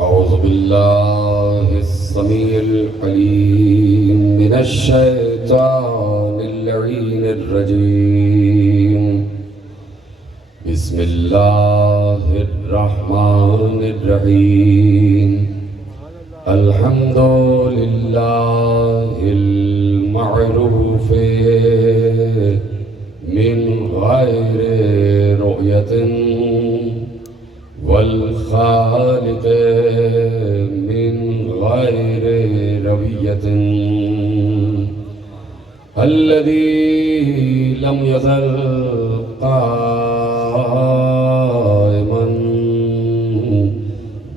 أعوذ بالله السميع العليم من الشيطان اللعين الرجيم بسم الله الرحمن الرحيم الحمد لله المعروف من غير رؤية والخالق من غير روية الذي لم يزل قائما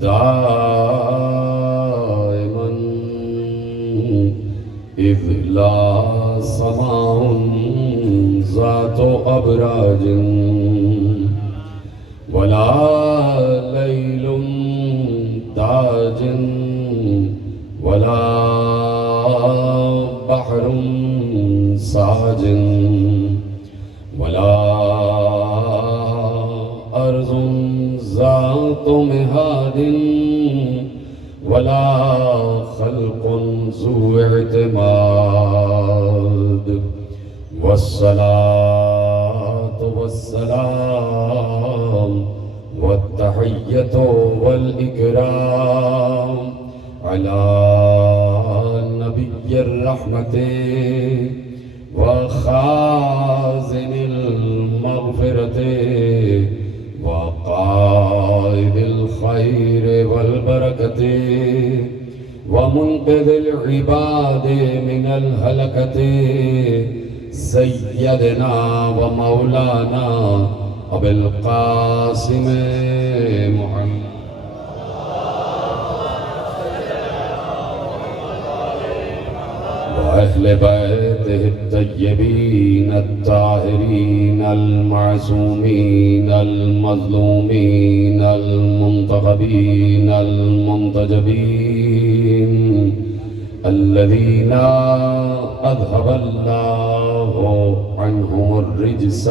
دائما إذ لا سماء ذات أبراج ولا ليل داج ولا بحر ساج ولا أرض ذات مهاد ولا خلق ذو اعتماد والصلاة والسلام والتحية والإكرام على نبي الرحمة وخازن المغفرة وقائد الخير والبركة ومنقذ العباد من الهلكة سيدنا ومولانا أبي القاسم محمد وأهل بيته الطيبين الطاهرين المعصومين المظلومين المنتخبين المنتجبين الذين أذهب الله عنهم الرجس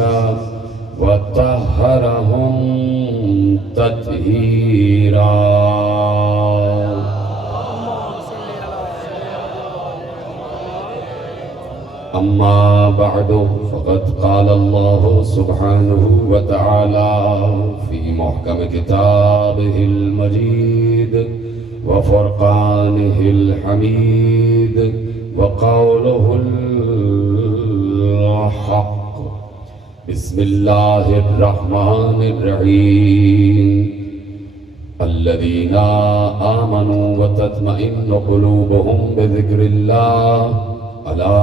وطهرهم تطهيرا أما بعد فقد قال الله سبحانه وتعالى في محكم كتابه المجيد وفرقانه الحميد وقوله الحق بسم الله الرحمن الرحيم الذين آمنوا وتطمئن قلوبهم بذكر الله ألا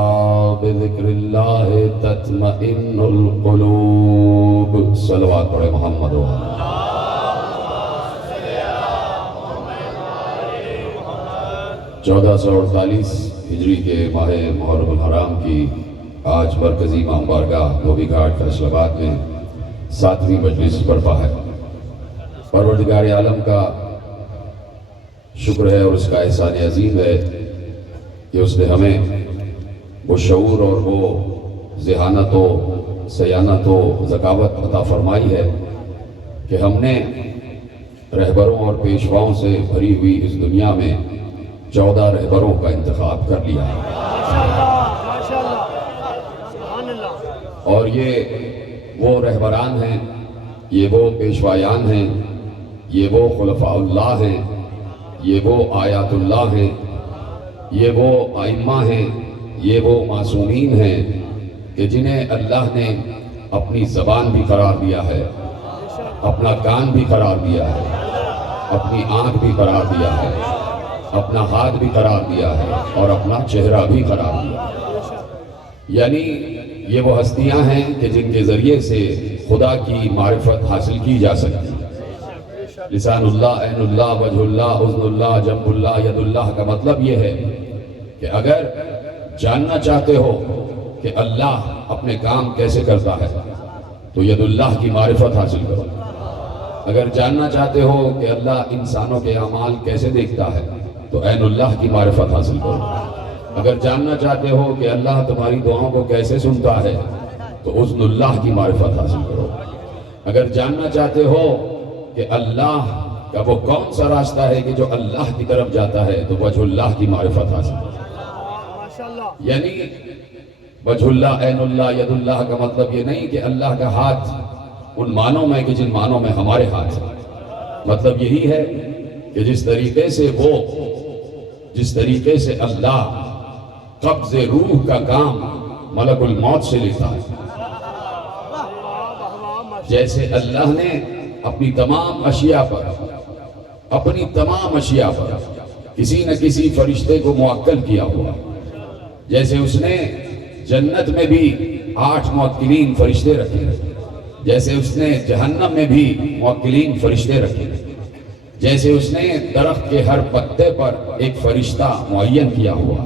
بذكر الله تطمئن القلوب صلوات پڑھے محمد وآلہ 1448 ہجری کے ماہ محرم الحرام کی آج مرکزی امام بارگاہ دھوبی گھاٹ فیصل آباد میں 7ویں مجلس برپا ہے۔ پروردگار عالم کا شکر ہے اور اس کا احسان عظیم ہے کہ اس نے ہمیں وہ شعور اور وہ ذہانت و سیانت و ذکاوت عطا فرمائی ہے کہ ہم نے رہبروں اور پیشواؤں سے بھری ہوئی اس دنیا میں 14 رہبروں کا انتخاب کر لیا ہے اور یہ وہ رہبران ہیں، یہ وہ پیشوایان ہیں، یہ وہ خلفاء اللہ ہیں، یہ وہ آیات اللہ ہیں، یہ وہ ائمہ ہیں، یہ وہ معصومین ہیں کہ جنہیں اللہ نے اپنی زبان بھی قرار دیا ہے، اپنا کان بھی قرار دیا ہے، اپنی آنکھ بھی قرار دیا ہے، اپنا ہاتھ بھی قرار دیا ہے اور اپنا چہرہ بھی قرار دیا ہے۔ یعنی یہ وہ ہستیاں ہیں کہ جن کے ذریعے سے خدا کی معرفت حاصل کی جا سکتی ہے۔ لسان اللہ، عین اللہ، وجہ اللہ، اذن اللہ، جنب اللہ، ید اللہ کا مطلب یہ ہے کہ اگر جاننا چاہتے ہو کہ اللہ اپنے کام کیسے کرتا ہے تو ید اللہ کی معرفت حاصل کرو۔ اگر جاننا چاہتے ہو کہ اللہ انسانوں کے اعمال کیسے دیکھتا ہے تو عین اللہ کی معرفت حاصل کرو۔ اگر جاننا چاہتے ہو کہ اللہ تمہاری دعاؤں کو کیسے سنتا ہے تو اذن اللہ کی معرفت حاصل کرو۔ اگر جاننا چاہتے ہو کہ اللہ کا وہ کون سا راستہ ہے کہ جو اللہ کی طرف جاتا ہے تو وجہ اللہ کی معرفت حاصل، یعنی وجہ اللہ، عین اللہ، ید اللہ کا مطلب یہ نہیں کہ اللہ کا ہاتھ ان معنوں میں کہ جن معنوں میں ہمارے ہاتھ ہیں، مطلب یہی ہے کہ جس طریقے سے اللہ قبض روح کا کام ملک الموت سے لیتا ہے، جیسے اللہ نے اپنی تمام اشیاء پر کسی نہ کسی فرشتے کو موکل کیا ہوا، جیسے اس نے جنت میں بھی 8 موکلین فرشتے رکھے، جیسے اس نے جہنم میں بھی موکلین فرشتے رکھے، جیسے اس نے درخت کے ہر پتے پر ایک فرشتہ معین کیا ہوا،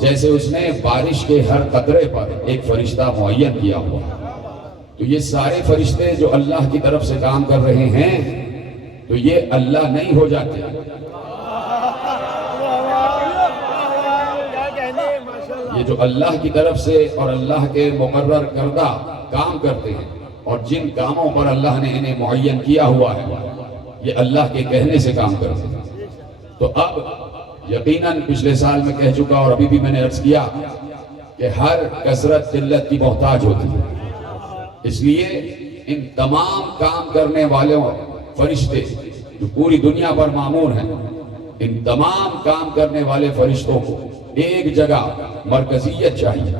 جیسے اس نے بارش کے ہر قطرے پر ایک فرشتہ معین کیا ہوا۔ تو یہ سارے فرشتے جو اللہ کی طرف سے کام کر رہے ہیں تو یہ اللہ نہیں ہو جاتے، یہ جو اللہ کی طرف سے اور اللہ کے مقرر کردہ کام کرتے ہیں اور جن کاموں پر اللہ نے انہیں معین کیا ہوا ہے یہ اللہ کے کہنے سے کام کرتے ہیں۔ تو اب یقیناً پچھلے سال میں کہہ چکا اور ابھی بھی میں نے عرض کیا کہ ہر کثرت قلت کی محتاج ہوتی ہے، اس لیے ان تمام کام کرنے والوں فرشتے جو پوری دنیا پر مامور ہیں، ان تمام کام کرنے والے فرشتوں کو ایک جگہ مرکزیت چاہیے،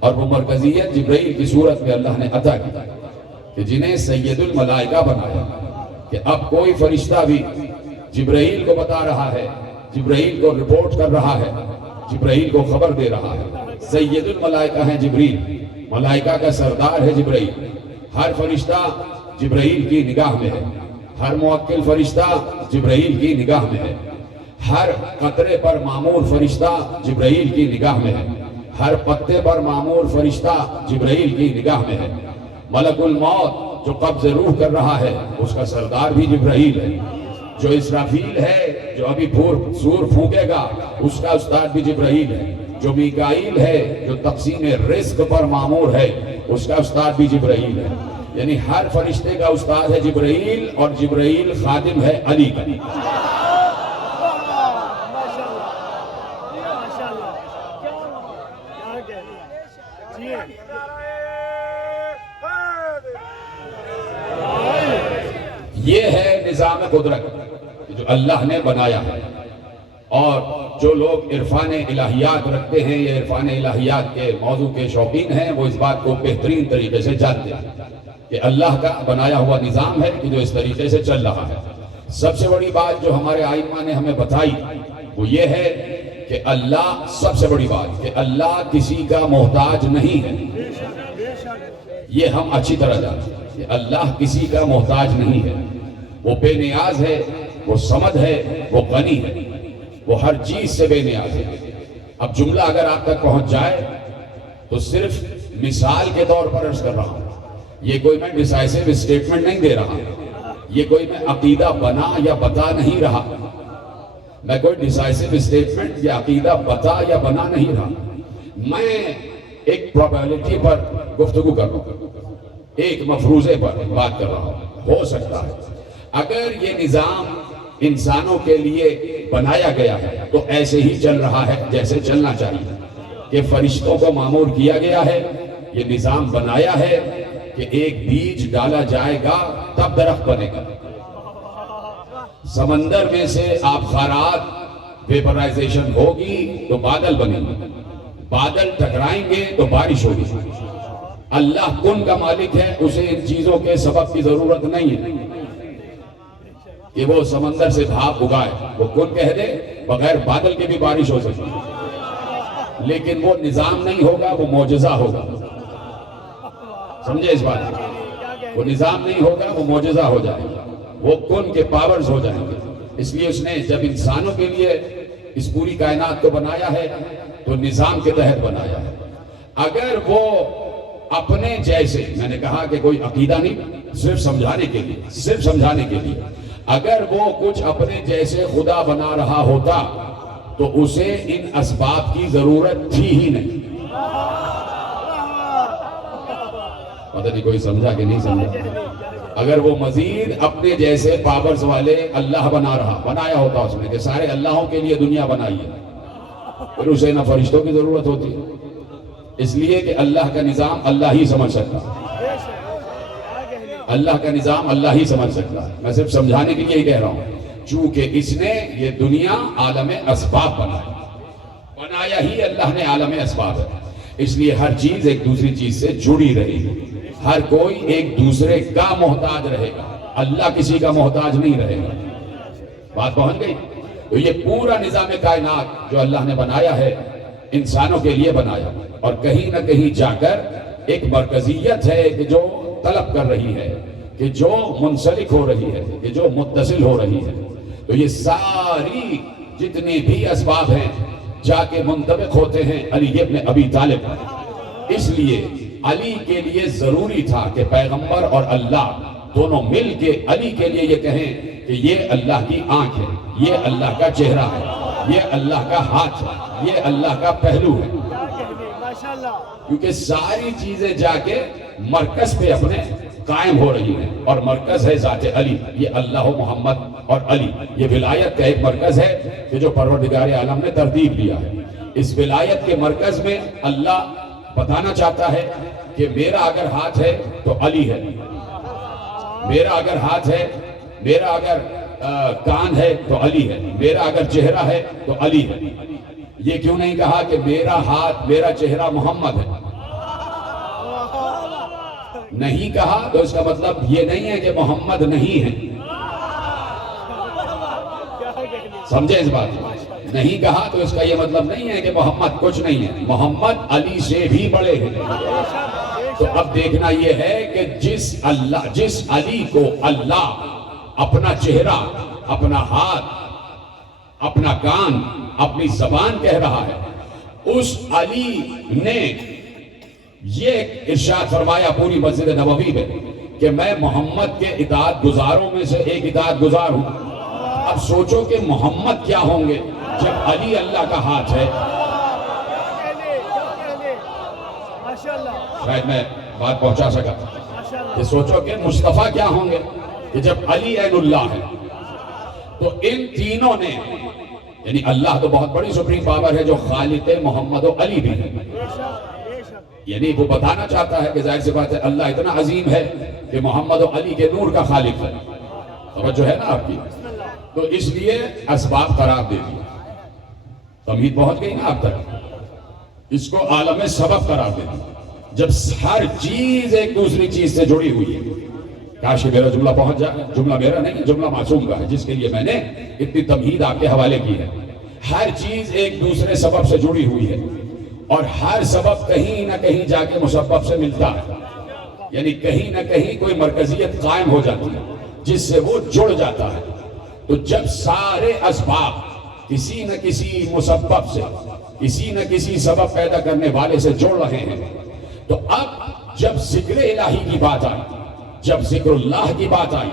اور وہ مرکزیت جبرائیل کی صورت میں اللہ نے عطا کی کہ جنہیں سید الملائکہ بنایا، کہ اب کوئی فرشتہ بھی جبرائیل کو بتا رہا ہے، جبرائیل کو رپورٹ کر رہا ہے، جبرائیل کو خبر دے رہا ہے۔ سید الملائکہ ہیں جبریل، ملائکہ کا سردار ہے جبرائیل، ہر فرشتہ جبرائیل کی نگاہ میں ہے، ہر موکل فرشتہ جبرائیل کی نگاہ میں ہے، ہر قطرے پر معمور فرشتہ جبرائیل کی نگاہ میں ہے، ہر پتے پر معمور فرشتہ جبرائیل کی نگاہ میں ہے۔ ملک الموت جو قبض روح کر رہا ہے اس کا سردار بھی جبرائیل ہے، جو اسرافیل ہے جو ابھی سور پھونکے گا اس کا استاد بھی جبرائیل ہے، جو میکائیل ہے جو تقسیم رزق پر مامور ہے اس کا استاد بھی جبرائیل ہے، یعنی ہر فرشتے کا استاد ہے جبرائیل، اور جبرائیل خادم ہے علی کا۔ یہ ہے نظام قدرت جو اللہ نے بنایا ہے، اور جو لوگ عرفان الہیات رکھتے ہیں یا عرفان الہیات کے موضوع کے شوقین ہیں وہ اس بات کو بہترین طریقے سے جانتے ہیں کہ اللہ کا بنایا ہوا نظام ہے کہ جو اس طریقے سے چل رہا ہے۔ سب سے بڑی بات جو ہمارے آئمہ نے ہمیں بتائی وہ یہ ہے کہ اللہ، سب سے بڑی بات کہ اللہ کسی کا محتاج نہیں ہے، یہ ہم اچھی طرح جانتے ہیں کہ اللہ کسی کا محتاج نہیں ہے، وہ بے نیاز ہے، وہ صمد ہے، وہ غنی ہے، وہ ہر چیز سے بے نیاز ہے۔ اب جملہ اگر آپ تک پہنچ جائے تو صرف مثال کے طور پر عرض کر رہا ہوں، یہ کوئی میں ڈیسائسیو اسٹیٹمنٹ نہیں دے رہا، یہ کوئی میں عقیدہ بنا یا بتا نہیں رہا، میں کوئی ڈیسائسیو اسٹیٹمنٹ یا عقیدہ بتا یا بنا نہیں رہا، میں ایک پروبیبلٹی پر گفتگو کر رہا ہوں، ایک مفروضے پر بات کر رہا ہوں۔ ہو سکتا ہے اگر یہ نظام انسانوں کے لیے بنایا گیا ہے تو ایسے ہی چل رہا ہے جیسے چلنا چاہیے، کہ فرشتوں کو مامور کیا گیا ہے، یہ نظام بنایا ہے کہ ایک بیج ڈالا جائے گا تب درخت بنے گا، سمندر میں سے آبخارات ویپرائزیشن ہوگی تو بادل بنے گا، بادل ٹکرائیں گے تو بارش ہوگی۔ اللہ کن کا مالک ہے، اسے ان چیزوں کے سبب کی ضرورت نہیں ہے کہ وہ سمندر سے بھاپ اگائے، وہ کن کہہ دے بغیر بادل کے بھی بارش ہو سکتی ہے، لیکن وہ نظام نہیں ہوگا، وہ معجزہ ہوگا۔ سمجھے اس بات کو؟ وہ نظام نہیں ہوگا، وہ معجزہ ہو جائے گا، وہ کن کے پاورز ہو جائیں گے۔ اس لیے اس نے جب انسانوں کے لیے اس پوری کائنات کو بنایا ہے تو نظام کے تحت بنایا ہے۔ اگر وہ اپنے جیسے، میں نے کہا کہ کوئی عقیدہ نہیں، صرف سمجھانے کے لیے اگر وہ کچھ اپنے جیسے خدا بنا رہا ہوتا تو اسے ان اسباب کی ضرورت تھی ہی نہیں۔ پتہ نہیں کوئی سمجھا کہ نہیں سمجھا؟ اگر وہ مزید اپنے جیسے پاورز والے اللہ بنایا ہوتا اس نے کہ سارے اللہوں کے لیے دنیا بنائی ہے، پھر اسے نہ فرشتوں کی ضرورت ہوتی، اس لیے کہ اللہ کا نظام اللہ ہی سمجھ سکتا، اللہ کا نظام اللہ ہی سمجھ سکتا ہے۔ میں صرف سمجھانے کے لیے ہی کہہ رہا ہوں، چونکہ اس نے یہ دنیا عالم اسباب بنایا ہی اللہ نے عالم اسباب ہے، اس لیے ہر چیز ایک دوسری چیز سے جڑی رہے گی، ہر کوئی ایک دوسرے کا محتاج رہے گا، اللہ کسی کا محتاج نہیں رہے گا۔ بات پہنچ گئی؟ تو یہ پورا نظام کائنات جو اللہ نے بنایا ہے انسانوں کے لیے بنایا، اور کہیں نہ کہیں جا کر ایک مرکزیت ہے کہ جو طلب کر رہی ہے، کہ جو منسلک ہو رہی ہے، کہ جو متصل ہو رہی ہے۔ تو یہ ساری جتنی بھی اسباب ہیں جا کے منطبق ہوتے ہیں علی ابن ابی طالب پر۔ اس لیے علی کے لیے ضروری تھا کہ پیغمبر اور اللہ دونوں مل کے علی کے لیے یہ کہیں کہ یہ اللہ کی آنکھ ہے، یہ اللہ کا چہرہ ہے، یہ اللہ کا ہاتھ ہے، یہ اللہ کا پہلو ہے، کیونکہ ساری چیزیں جا کے مرکز پہ اپنے قائم ہو رہی ہیں، اور مرکز ہے ذات علی، یہ اللہ و محمد اور علی، یہ ولایت کا ایک مرکز ہے کہ جو پروردگار عالم نے ترتیب دیا ہے۔ اس ولایت کے مرکز میں اللہ بتانا چاہتا ہے کہ میرا اگر ہاتھ ہے تو علی ہے، میرا اگر ہاتھ ہے، میرا اگر کان ہے تو علی ہے، میرا اگر چہرہ ہے تو علی ہے۔ یہ کیوں نہیں کہا کہ میرا ہاتھ میرا چہرہ محمد ہے؟ نہیں کہا تو اس کا مطلب یہ نہیں ہے کہ محمد نہیں ہے، سمجھے اس بات کو؟ نہیں کہا تو اس کا یہ مطلب نہیں ہے کہ محمد کچھ نہیں ہے، محمد علی سے بھی بڑے ہیں۔ تو اب دیکھنا یہ ہے کہ جس علی کو اللہ اپنا چہرہ، اپنا ہاتھ، اپنا کان، اپنی زبان کہہ رہا ہے، اس علی نے یہ ارشاد فرمایا پوری مسجد نبوی میں کہ میں محمد کے اطاعت گزاروں میں سے ایک اطاعت گزار ہوں۔ اب سوچو کہ محمد کیا ہوں گے جب علی اللہ کا ہاتھ ہے۔ شاید میں بات پہنچا سکا کہ سوچو کہ مصطفیٰ کیا ہوں گے کہ جب علی عین اللہ ہے۔ تو ان تینوں نے، یعنی اللہ تو بہت بڑی سپریم پاور ہے جو خالق محمد و علی بھی ہے، یعنی وہ بتانا چاہتا ہے کہ ظاہر سی بات ہے اللہ اتنا عظیم ہے کہ محمد و علی کے نور کا خالق ہے۔ توجہ ہے نا آپ کی؟ تو اس لیے اسباب قرار دے دیا، تمہید پہنچ گئی نا آپ تک، اس کو عالم سبب قرار دے دیا جب ہر چیز ایک دوسری چیز سے جڑی ہوئی ہے۔ کاش کہ میرا جملہ پہنچ جائے، جملہ میرا نہیں، جملہ معصوم کا ہے جس کے لیے میں نے اتنی تمہید آپ کے حوالے کی ہے۔ ہر چیز ایک دوسرے سبب سے جڑی ہوئی ہے، اور ہر سبب کہیں نہ کہیں جا کے مسبب سے ملتا ہے، یعنی کہیں نہ کہیں کوئی مرکزیت قائم ہو جاتی ہے جس سے وہ جڑ جاتا ہے۔ تو جب سارے اسباب کسی نہ کسی مسبب سے، کسی نہ کسی سبب پیدا کرنے والے سے جڑ رہے ہیں، تو اب جب ذکر الہی کی بات آئی، جب ذکر اللہ کی بات آئی،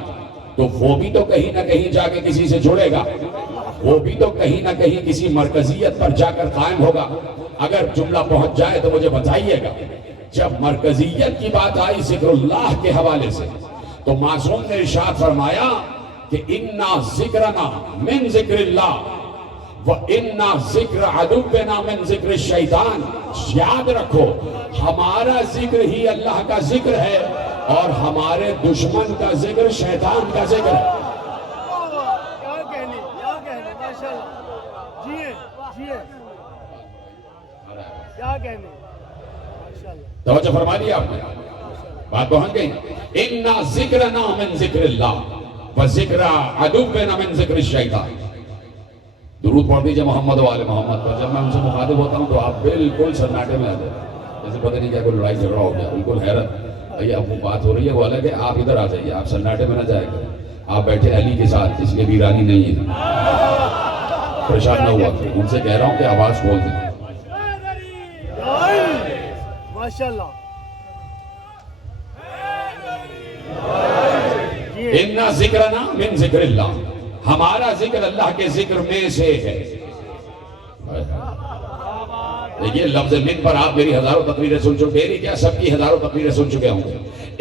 تو وہ بھی تو کہیں نہ کہیں جا کے کسی سے جڑے گا، وہ بھی تو کہیں نہ کہیں کسی مرکزیت پر جا کر قائم ہوگا۔ اگر جملہ پہنچ جائے تو مجھے بتائیے گا۔ جب مرکزیت کی بات آئی ذکر اللہ کے حوالے سے، تو معصوم نے ارشاد فرمایا کہ اِنَّا ذِكْرَنَا مِن ذِكْرِ اللَّهِ وَإِنَّا ذِكْرَ عَدُوِّنَا مِن ذِكْرِ الشَّيْطَانِ۔ یاد رکھو ہمارا ذکر ہی اللہ کا ذکر ہے، اور ہمارے دشمن کا ذکر شیطان کا ذکر ہے۔ توجہ فرما لیا آپ نے؟ بات پہنچ گئی؟ اِنَّا ذِكْرَنَا مِن ذِكْرِ اللَّهِ وَذِكْرَ عَدُوِّنَا مِن ذِكْرِ الشَّيْطَانِ۔ درود پڑھ دیجئے محمد و آل محمد پر۔ جب میں ان سے مخاطب ہوتا ہوں تو آپ بالکل سناٹے میں آ جائیں، جیسے پتہ نہیں کیا کوئی لڑائی جھگڑا ہو گیا، بالکل حیرت۔ بھئی اب وہ بات ہو رہی ہے وہ الگ ہے، آپ ادھر آ جائیے، آپ سناٹے میں نہ جائے کریں، آپ بیٹھے علی کے ساتھ، اس لیے ویرانی نہیں ہے، پریشان نہ ہوا۔ ان سے کہہ رہا ہوں کہ آواز کھول دیں۔ ماشاءاللہ۔ اِنَّا ذِكْرَنَا مِن ذِكْرِ اللَّهِ، ہمارا ذکر اللہ کے ذکر میں سے ہے۔ دیکھیے لفظ من پر آپ میری ہزاروں تقریریں سن چکے، میری کیا سب کی ہزاروں تقریریں سن چکے ہوں گے۔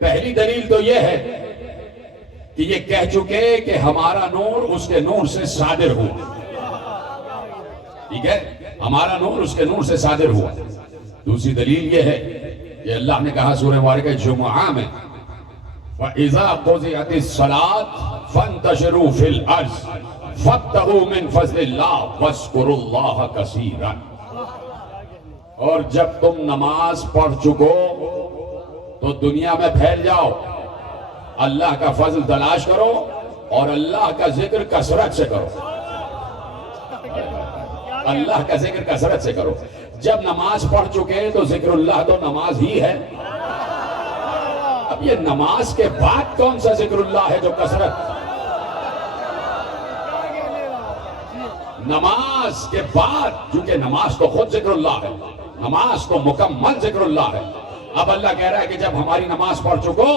پہلی دلیل تو یہ ہے کہ یہ کہہ چکے کہ ہمارا نور اس کے نور سے صادر ہوا. ٹھیک ہے، ہمارا نور اس کے نور سے صادر ہوا. دوسری دلیل یہ ہے کہ اللہ نے کہا سورہ مبارکہ جمعہ میں وَإِذَا قُضِيَتِ الصَّلَاةُ فَانْتَشِرُوا فِي الْأَرْضِ فَابْتَغُوا مِنْ فَضْلِ اللَّهِ وَاذْكُرُوا اللَّهَ كَثِيرًا. اور جب تم نماز پڑھ چکو تو دنیا میں پھیل جاؤ، اللہ کا فضل تلاش کرو اور اللہ کا ذکر کثرت سے کرو. اللہ کا ذکر کثرت سے کرو. جب نماز پڑھ چکے تو ذکر اللہ تو نماز ہی ہے. اب یہ نماز کے بعد کون سا ذکر اللہ ہے جو کثرت؟ نماز کے بعد، کیونکہ نماز تو خود ذکر اللہ ہے، نماز تو مکمل ذکر اللہ ہے. اب اللہ کہہ رہا ہے کہ جب ہماری نماز پڑھ چکو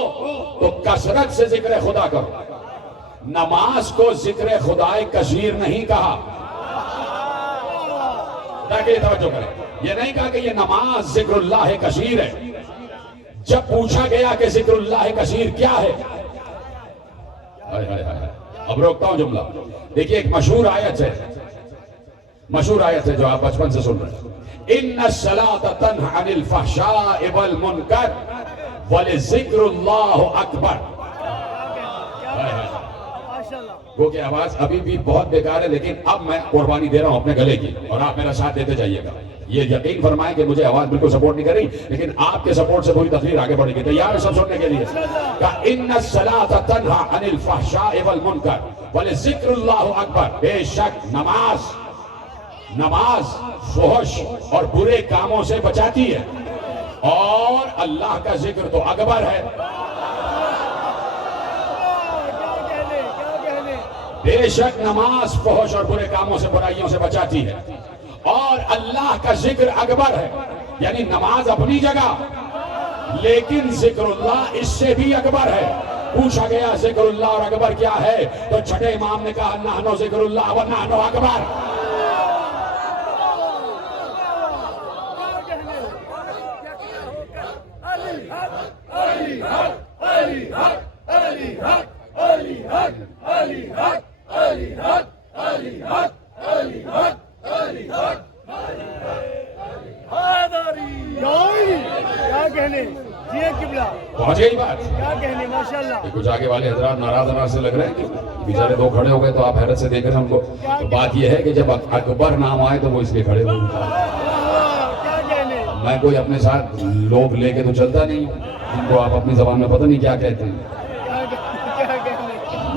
تو کثرت سے ذکر خدا کرو. نماز کو ذکر خدائے کثیر نہیں کہا. تاکہ یہ توجہ کریں، یہ نہیں کہا کہ یہ نماز ذکر اللہ کثیر ہے. جب پوچھا گیا کہ ذکر اللہ کثیر کیا ہے، اب روکتا ہوں جملہ. دیکھیے ایک مشہور آیت ہے جو آپ بچپن سے سن رہے ہیں، ان الصلاۃ تنہی عن الفحشاء والمنکر ولذکر اللہ اکبر. وہ کہ آواز ابھی بھی بہت بیکار ہے، لیکن اب میں قربانی دے رہا ہوں اپنے گلے کی، اور آپ میرا ساتھ دیتے جائیے گا. یہ یقین فرمائیں کہ مجھے آواز بالکل سپورٹ نہیں کر رہی، لیکن آپ کے سپورٹ سے پوری تقریر آگے بڑھے گی. تیار ہے سب سننے کے لیے؟ کہ ان الصلاۃ تنہی عن الفحشاء والمنکر ولذکر اللہ اکبر. بے شک نماز فحش اور برے کاموں سے بچاتی ہے، اور اللہ کا ذکر تو اکبر ہے. بے شک نماز فحش اور برے کاموں سے، برائیوں سے بچاتی ہے، اور اللہ کا ذکر اکبر ہے. یعنی نماز اپنی جگہ، لیکن ذکر اللہ اس سے بھی اکبر ہے. پوچھا گیا ذکر اللہ اور اکبر کیا ہے، تو چھٹے امام نے کہا نحن ذکر اللہ و نحن اکبر. پہنچ گئی بات؟ کیا کہنے، ماشاءاللہ. کچھ آگے والے حضرات ناراض سے لگ رہے ہیں کہ بیچارے دو کھڑے ہو گئے تو آپ حیرت سے دیکھ رہے ہیں ہم کو. تو بات یہ ہے کہ جب اکبر نام آئے تو وہ اس لیے کھڑے ہوئے. کیا کہنے. میں کوئی اپنے ساتھ لوگ لے کے تو چلتا نہیں جن کو آپ اپنی زبان میں پتہ نہیں کیا کہتے ہیں.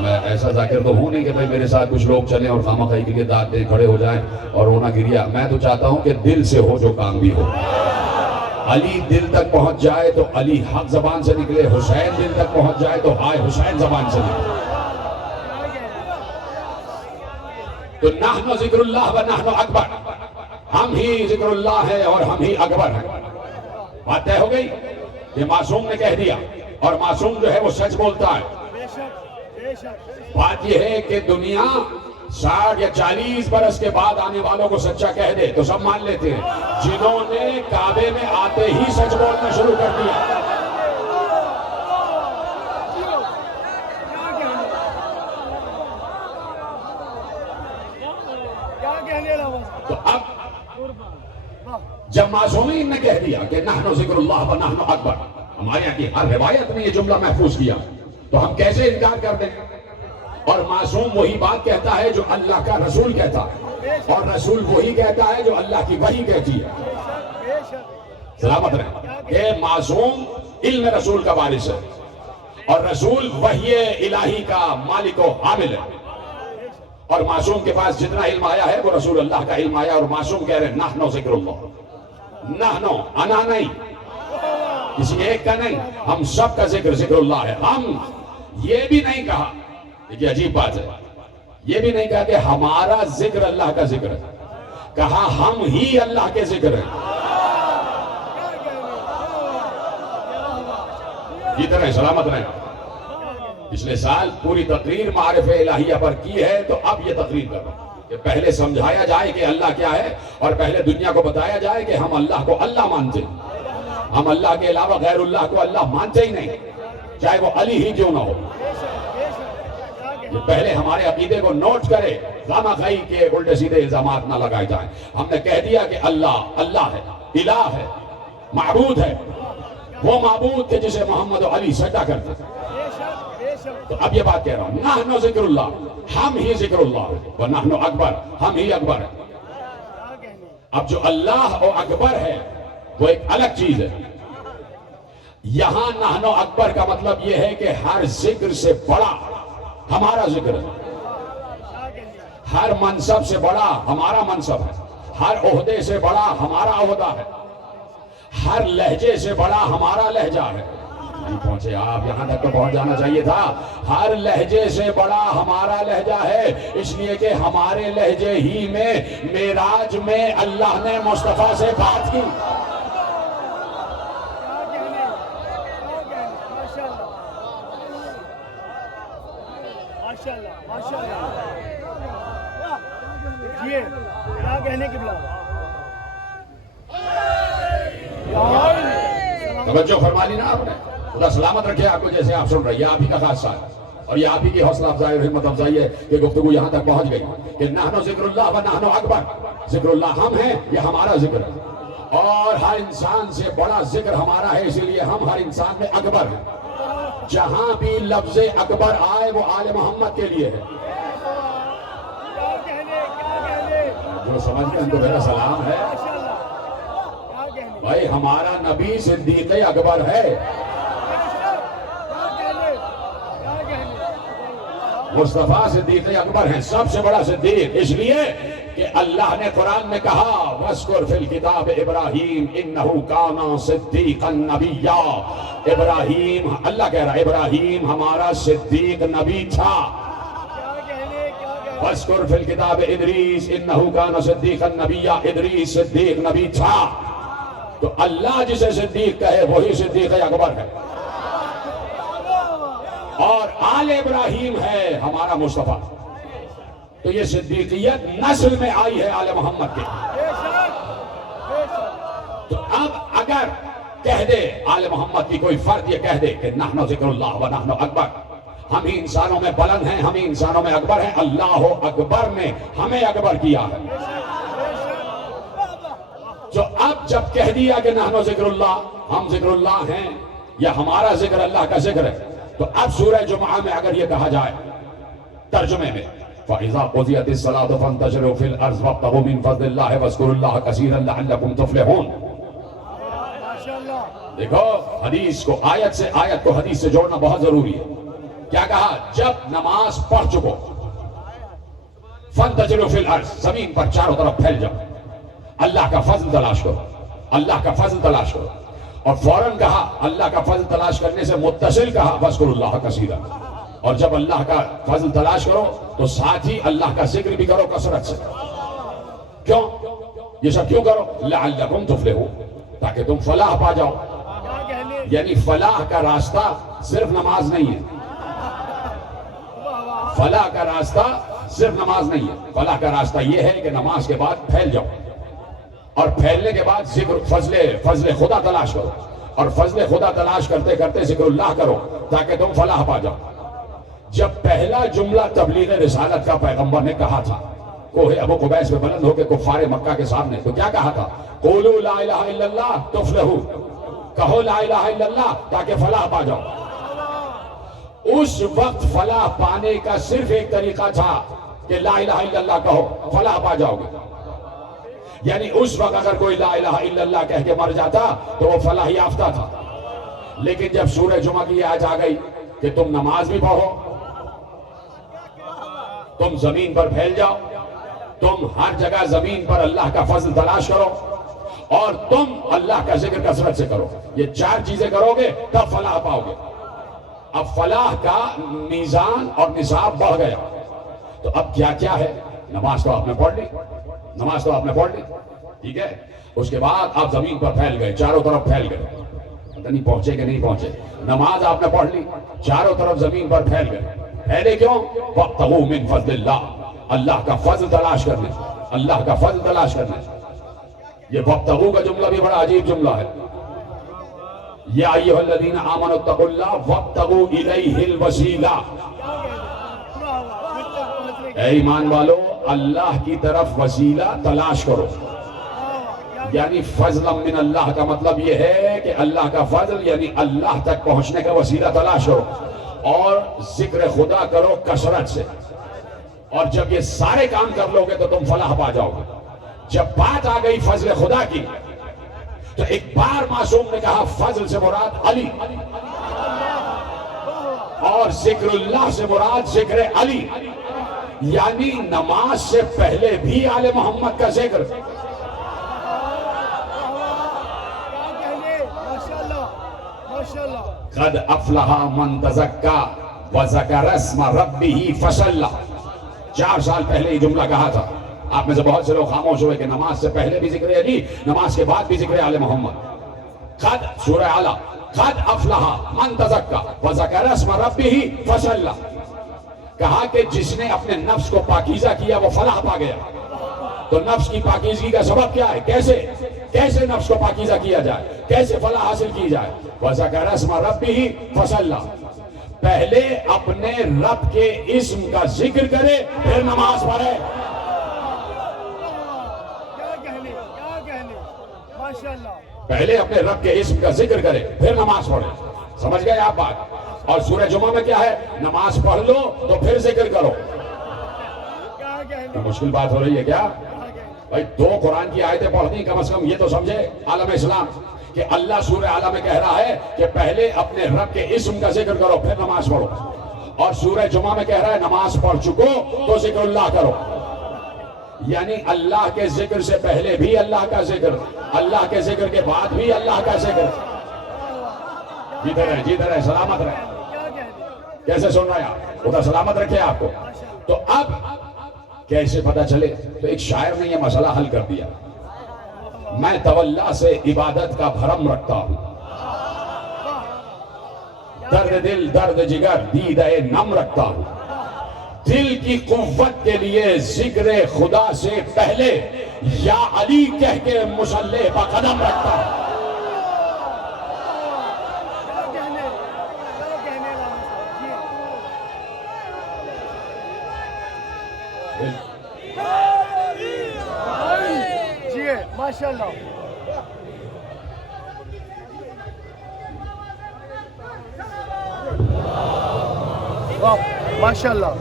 میں ایسا ذاکر تو ہوں نہیں کہ بھائی میرے ساتھ کچھ لوگ چلیں اور خامہ خواہی کے لیے داد دیں، کھڑے ہو جائیں اور رونا گریا. میں تو چاہتا ہوں کہ دل سے ہو جو کام بھی ہو. علی دل تک پہنچ جائے تو علی حق زبان سے نکلے، حسین دل تک پہنچ جائے تو ہائے حسین زبان سے نکلے. تو نحن ذکر اللہ و نحن اکبر، ہم ہی ذکر اللہ ہے اور ہم ہی اکبر ہیں. بات طے ہو گئی. یہ معصوم نے کہہ دیا، اور معصوم جو ہے وہ سچ بولتا ہے. بات یہ ہے کہ دنیا 60 یا 40 برس کے بعد آنے والوں کو سچا کہہ دے تو سب مان لیتے ہیں. جنہوں نے کعبے میں آتے ہی سچ بولنا شروع کر دیا، تو اب جب معصومین نے کہہ دیا کہ نحن ذکر اللہ و نحن اکبر، ہمارے یہاں کی ہر روایت نے یہ جملہ محفوظ کیا، تو ہم کیسے انکار کر دیں؟ اور معصوم وہی بات کہتا ہے جو اللہ کا رسول کہتا ہے، اور رسول وہی کہتا ہے جو اللہ کی وحی کہتی ہے. سلامت رہے کہ معصوم علم رسول کا وارث ہے، اور رسول وحی الہی کا مالک و حامل ہے. اور معصوم کے پاس جتنا علم آیا ہے وہ رسول اللہ کا علم آیا. اور معصوم کہہ رہے ہیں نحن ذکر اللہ، نحن انا نہیں، کسی ایک کا نہیں، ہم سب کا ذکر اللہ ہے. ہم یہ بھی نہیں کہا، یہ عجیب بات ہے، یہ بھی نہیں کہا کہ ہمارا ذکر اللہ کا ذکر ہے، کہا ہم ہی اللہ کے ذکر ہیں. یہ طرح سلامت رہے. پچھلے سال پوری تقریر معارف الہیہ پر کی ہے، تو اب یہ تقریر کر رہا ہوں کہ پہلے سمجھایا جائے کہ اللہ کیا ہے، اور پہلے دنیا کو بتایا جائے کہ ہم اللہ کو اللہ مانتے ہیں. ہم اللہ کے علاوہ غیر اللہ کو اللہ مانتے ہی نہیں. چاہے وہ علی ہی کیوں نہ ہو. یہ پہلے ہمارے عقیدے کو نوٹ کرے, خامخواہی کے الٹے سیدھے الزامات نہ لگائے جائیں. ہم نے کہہ دیا کہ اللہ ہے, الہ ہے, معبود ہے, وہ معبود کے جسے محمد و علی سجدہ کرتے تھے. تو اب یہ بات کہہ رہا ہوں, نحن ذکر اللہ, ہم ہی ذکر اللہ, ونحن اکبر, ہم ہی اکبر ہیں. اب جو اللہ و اکبر ہے وہ ایک الگ چیز ہے. یہاں نحن اکبر کا مطلب یہ ہے کہ ہر ذکر سے بڑا ہمارا ذکر ہے, ہر منصب سے بڑا ہمارا منصب ہے, ہر عہدے سے بڑا ہمارا عہدہ ہے, ہر لہجے سے بڑا ہمارا لہجہ ہے. نہیں پہنچے آپ, یہاں تک تو پہنچ جانا چاہیے تھا. ہر لہجے سے بڑا ہمارا لہجہ ہے, اس لیے کہ ہمارے لہجے ہی میں معراج میں اللہ نے مصطفیٰ سے بات کی. کیا کہنے کی بلا. توجہ فرما لی نا آپ نے, خدا سلامت رکھے آپ کو. جیسے آپ سن رہے ہیں, یہ آپ ہی کا خاصہ ہے, اور یہ آپ ہی کی حوصلہ افزائی اور ہمت افزائی ہے کہ گفتگو یہاں تک پہنچ گئی کہ نحن ذکر اللہ و نحن اکبر. ذکر اللہ ہم ہیں, یہ ہمارا ذکر ہے, اور ہر انسان سے بڑا ذکر ہمارا ہے, اسی لیے ہم ہر انسان میں اکبر ہیں. جہاں بھی لفظ اکبر آئے وہ آل محمد کے لیے ہے. جو سمجھتے ہیں تو میرا سلام ہے بھائی. ہمارا نبی صدیق اکبر ہے, مصطفیٰ صدیق اکبر ہیں, سب سے بڑا صدیق. اس لیے کہ اللہ نے قرآن میں کہا وَاذْكُرْ فِي الْكِتَابِ إِبْرَاهِيمَ إِنَّهُ كَانَ صِدِّيقًا نَبِيًّا. ابراہیم, اللہ کہہ رہا ہے ابراہیم ہمارا صدیق نبی تھا. وَاذْكُرْ فِي الْكِتَابِ إِدْرِيسَ إِنَّهُ كَانَ صِدِّيقًا نَبِيًّا. ادریس صدیق نبی تھا. تو اللہ جسے صدیق کہے وہی صدیق اکبر ہے, اور آل ابراہیم ہے ہمارا مصطفیٰ. تو یہ صدیقیت نسل میں آئی ہے آل محمد کے. تو اب اگر کہہ دے آل محمد کی کوئی فرد یہ کہہ دے کہ نحن ذکر اللہ و نحن اکبر, ہم ہی انسانوں میں بلند ہیں, ہم ہی انسانوں میں اکبر ہیں, اللہ اکبر نے ہمیں اکبر کیا ہے. جو اب جب کہہ دیا کہ نحن ذکر اللہ, ہم ذکر اللہ ہیں, یا ہمارا ذکر اللہ کا ذکر ہے, تو اب سورہ جمعہ میں اگر یہ کہا جائے ترجمے میں فَإِذَا قُضِيَتِ الصَّلَاةُ فَانتَشِرُوا فِي الْأَرْضِ وَابْتَغُوا مِن فَضْلِ اللَّهِ وَاذْكُرُوا اللَّهَ كَثِيرًا لَعَلَّكُمْ تُفْلِحُونَ. دیکھو حدیث کو آیت سے, آیت کو حدیث سے جوڑنا بہت ضروری ہے. کیا کہا؟ جب نماز پڑھ چکو فَانتَشِرُوا فِي الْأَرْضِ, زمین پر چاروں طرف پھیل جاؤ, اللہ کا فضل تلاش کرو, اللہ کا فضل تلاش کرو. اور فوراً کہا اللہ کا فضل تلاش کرنے سے متصل کہا وَاذْكُرُوا اللَّهَ كَثِيرًا. اور جب اللہ کا فضل تلاش کرو تو ساتھ ہی اللہ کا ذکر بھی کرو کثرت سے. کیوں یہ سب کیوں کرو؟ لَعَلَّكُمْ تُفْلِحُونَ, تاکہ تم فلاح پا جاؤ. یعنی فلاح کا راستہ صرف نماز نہیں ہے, فلاح کا راستہ صرف نماز نہیں ہے. فلاح کا راستہ یہ ہے کہ نماز کے بعد پھیل جاؤ, اور پھیلنے کے بعد ذکر فضل خدا تلاش کرو, اور فضل خدا تلاش کرتے کرتے ذکر اللہ کرو تاکہ تم فلاح پا جاؤ. جب پہلا جملہ تبلیغ رسالت کا پیغمبر نے کہا تھا کوہ ابو قبیس پہ بلند ہو کے کفار مکہ کے سامنے, تو کیا کہا تھا؟ قولوا لا الہ الا اللہ تفلحوا, کہو لا الہ الا اللہ تاکہ فلاح پا جاؤ. اس وقت فلاح پانے کا صرف ایک طریقہ تھا کہ لا الہ الا اللہ کہو, فلاح پا جاؤ گے. یعنی اس وقت اگر کوئی لا الہ الا اللہ کہہ کے مر جاتا تو وہ فلاح یافتہ تھا. لیکن جب سورہ جمعہ کی آیت آ گئی کہ تم نماز بھی پڑھو, تم زمین پر پھیل جاؤ, تم ہر جگہ زمین پر اللہ کا فضل تلاش کرو, اور تم اللہ کا ذکر کثرت سے کرو, یہ چار چیزیں کرو گے تب فلاح پاؤ گے. اب فلاح کا میزان اور نصاب بڑھ گیا. تو اب کیا کیا ہے؟ نماز تو آپ نے پڑھ لی, نماز تو آپ نے پڑھ لی, ٹھیک ہے. اس کے بعد آپ زمین پر پھیل گئے, چاروں طرف پھیل گئے, پتہ نہیں پہنچے کہ نہیں پہنچے. نماز آپ نے پڑھ لی, چاروں طرف زمین پر پھیل گئے. پھیلے کیوں؟ وَابْتَغُوا مِن فَضْلِ اللَّهِ, اللہ کا فضل تلاش کرنے, اللہ کا فضل تلاش کرنے. یہ وَابْتَغُوا کا جملہ بھی بڑا عجیب جملہ ہے. یا ایھا الذین آمنوا اتقوا اللہ وابتغوا الیہ الوسیلہ، اے ایمان والو اللہ کی طرف وسیلہ تلاش کرو. یعنی فضل من اللہ کا مطلب یہ ہے کہ اللہ کا فضل یعنی اللہ تک پہنچنے کا وسیلہ تلاش کرو، اور ذکر خدا کرو کثرت سے. اور جب یہ سارے کام کر لو گے تو تم فلاح پا جاؤ گے. جب بات آ گئی فضل خدا کی تو ایک بار معصوم نے کہا فضل سے مراد علی، اور ذکر اللہ سے مراد ذکر علی، یعنی نماز سے پہلے بھی آل محمد کا ذکر. قد افلح من تزکا وذکر اسم ربہ فصلی. 4 سال پہلے یہ جملہ کہا تھا. آپ میں سے بہت سے لوگ خاموش ہوئے کہ نماز سے پہلے بھی ذکر علی، نماز کے بعد بھی ذکر آل محمد. قد سورہ اعلیٰ، قد افلح من تزکا وذکر اسم ربہ فصلی. کہا کہ جس نے اپنے نفس کو پاکیزہ کیا وہ فلاح پا گیا. تو نفس کی پاکیزگی کا سبب کیا ہے؟ کیسے نفس کو پاکیزہ کیا جائے، کیسے فلاح حاصل کی جائے؟ وذکر اسم ربہ فصلی. پہلے اپنے رب کے اسم کا ذکر کرے پھر نماز پڑھے. پہلے اپنے رب کے اسم کا ذکر کرے پھر نماز پڑھے. سمجھ گئے آپ بات؟ اور سورہ جمعہ میں کیا ہے؟ نماز پڑھ لو تو پھر ذکر کرو. مشکل بات ہو رہی ہے کیا بھائی؟ 2 قرآن کی آیتیں پڑھنی، کم از کم یہ تو سمجھے عالم اسلام کہ اللہ سورہ اعلیٰ میں کہہ رہا ہے کہ پہلے اپنے رب کے اسم کا ذکر کرو پھر نماز پڑھو، اور سورہ جمعہ میں کہہ رہا ہے نماز پڑھ چکو تو ذکر اللہ کرو. یعنی اللہ کے ذکر سے پہلے بھی اللہ کا ذکر، اللہ کے ذکر کے بعد بھی اللہ کا ذکر. جیتے رہے سلامت رہے. کیسے سن رہے ہیں؟ خدا سلامت رکھے آپ کو. تو اب کیسے پتہ چلے؟ تو ایک شاعر نے یہ مسئلہ حل کر دیا. میں تولا سے عبادت کا بھرم رکھتا ہوں، درد دل درد جگر دیدہ نم رکھتا ہوں. دل کی قوت کے لیے ذکر خدا سے پہلے یا علی کہہ کے مصلی پہ قدم رکھتا ہوں. ماشاءاللہ. واہ ماشاءاللہ.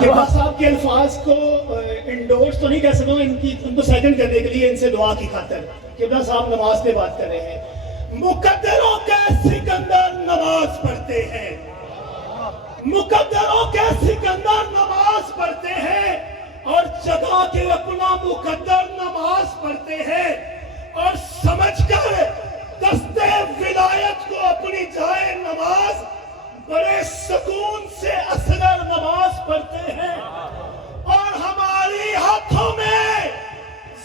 قبلہ صاحب کے الفاظ کو انڈورس تو نہیں کہہ سکوں، ان کو سیکنڈ کرنے کے لیے ان سے دعا کی خاطر. قبلہ صاحب نماز پہ بات کر رہے ہیں. مقدروں کے سکندر نماز پڑھتے ہیں، مقدروں کے سکندر نماز پڑھتے ہیں، اور جگہ کے اپنا مقدر نماز پڑھتے ہیں، اور سمجھ کر دستے ولایت کو اپنی جائے نماز بڑے سکون سے اصغر نماز پڑھتے ہیں. اور ہماری ہاتھوں میں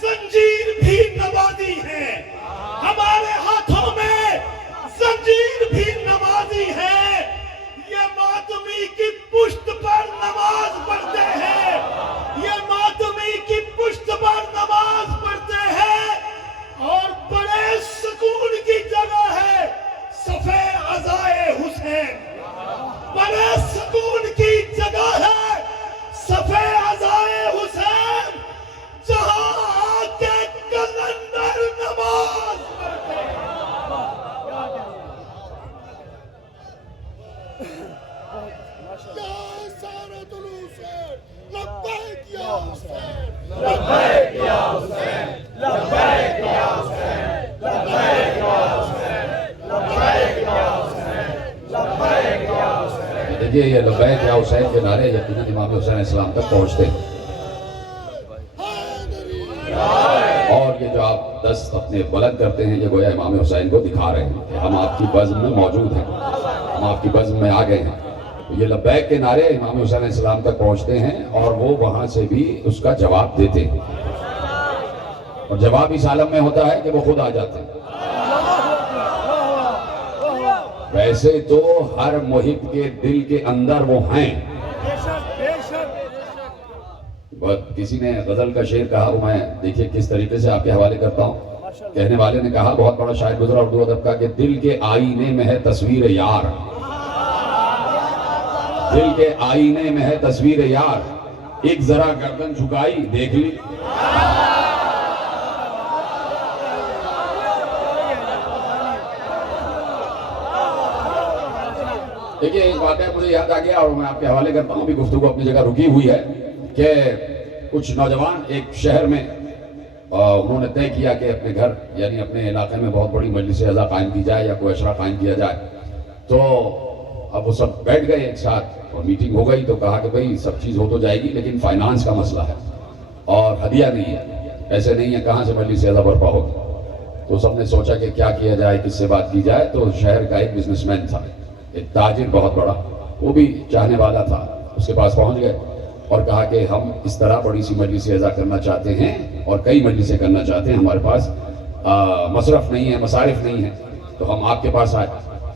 زنجیر بھی نمازی ہے، ہمارے ہاتھوں میں زنجیر بھی نمازی ہے. یہ ماتمی کی پشت پر نماز پڑھتے ہیں، یہ ماتمی کی پشت پر نماز پڑھتے ہیں. اور بڑے سکون کی جگہ ہے صفِ عزائے حسین، بڑے سکون کی جگہ ہے صفِ عزائے حسین، جہاں آ کے کلندر نماز پڑھتے ہیں. یا سارت الحسین لبیک یا حسین، لبیک یا حسین، لبیک یا حسین، لبیک یا حسین، لبیک یا حسین، لبیک یا حسین. دیکھیے یہ لبیک یا حسین کے نعرے یقیناً امام حسین اسلام تک پہنچتے ہیں. اور یہ جو آپ دست اپنے بلند کرتے ہیں یہ گویا امام حسین کو دکھا رہے ہیں کہ ہم آپ کی بزم میں موجود ہیں، ہم آپ کی بزم میں آ گئے ہیں. یہ لبیک کے نعرے امام حسین اسلام تک پہنچتے ہیں اور وہ وہاں سے بھی اس کا جواب دیتے ہیں. اور جواب اس عالم میں ہوتا ہے کہ وہ خود آ جاتے ہیں. ویسے تو ہر محب کے دل کے اندر وہ ہیں. کسی نے غزل کا شعر کہا، وہ میں دیکھیے کس طریقے سے آپ کے حوالے کرتا ہوں. کہنے والے نے کہا، بہت بڑا شاعر گزرا اردو ادب کا، کہ دل کے آئینے میں ہے تصویر یار. دل کے آئینے میں ہے تصویر یار، ایک ذرا گردن جھکائی دیکھ لی. دیکھیے ایک واقعہ مجھے یاد آ گیا اور میں آپ کے حوالے کرتا ہوں. ابھی گفتگو اپنی جگہ رکی ہوئی ہے کہ کچھ نوجوان ایک شہر میں انہوں نے طے کیا کہ اپنے گھر یعنی اپنے علاقے میں بہت بڑی مجلس اعضاء قائم کی جائے یا کوئی اشرا قائم کیا جائے. تو اب وہ سب بیٹھ گئے ایک ساتھ اور میٹنگ ہو گئی. تو کہا کہ بھئی سب چیز ہو تو جائے گی لیکن فائنانس کا مسئلہ ہے اور ہدیہ نہیں ہے، ایسے نہیں ہے کہاں سے مجلس اعضاء برپا ہوگی. تو سب نے سوچا کہ کیا کیا جائے، کس سے بات کی جائے. تو شہر کا ایک بزنس مین تھا، ایک تاجر بہت بڑا، وہ بھی چاہنے والا تھا. اس کے پاس پہنچ گئے اور کہا کہ ہم اس طرح بڑی سی مجلس اعضاء کرنا چاہتے ہیں اور کئی مجلسیں کرنا چاہتے ہیں. ہمارے پاس مصرف نہیں ہے، مصارف نہیں ہے، تو ہم آپ کے پاس آئے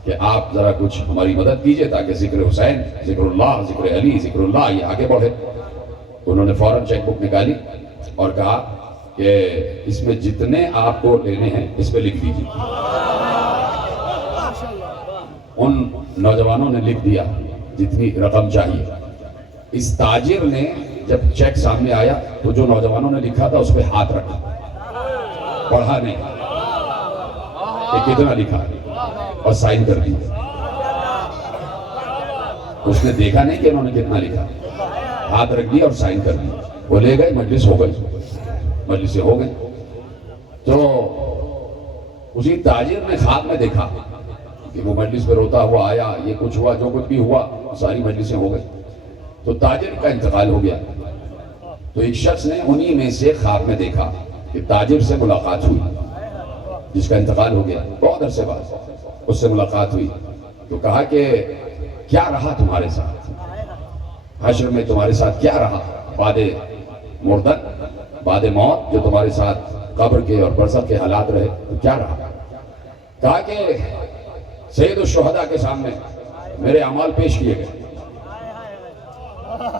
کہ آپ ذرا کچھ ہماری مدد کیجئے تاکہ ذکر حسین، ذکر اللہ، ذکر علی، ذکر اللہ یہ آگے بڑھے. انہوں نے فوراً چیک بک نکالی اور کہا کہ اس میں جتنے آپ کو لینے ہیں اس پہ لکھ دیجیے. ان نوجوانوں نے لکھ دیا جتنی رقم چاہیے. اس تاجر نے جب چیک سامنے آیا تو جو نوجوانوں نے لکھا تھا اس پہ ہاتھ رکھا، پڑھا نہیں کہ کتنا لکھا اور سائن کر دی. اس نے دیکھا نہیں کہ انہوں نے کتنا لکھا، ہاتھ رکھ دیا اور سائن کر دی. وہ لے گئے، مجلس ہو گئی، مجلسیں ہو گئی. تو اسی تاجر نے خواب میں دیکھا کہ وہ مجلس پہ روتا ہوا آیا، یہ کچھ ہوا، جو کچھ بھی ہوا ساری مجلسیں ہو گئی. تو تاجر کا انتقال ہو گیا. تو ایک شخص نے انہی میں سے خواب میں دیکھا کہ تاجر سے ملاقات ہوئی جس کا انتقال ہو گیا، بہت عرصے بعد اس سے ملاقات ہوئی. تو کہا کہ کیا رہا تمہارے ساتھ حشر میں، تمہارے ساتھ کیا رہا بعد مردن، بعد موت، جو تمہارے ساتھ قبر کے اور برزخ کے حالات رہے، تو کیا رہا؟ کہا کہ سید الشہداء کے سامنے میرے اعمال پیش کیے گئے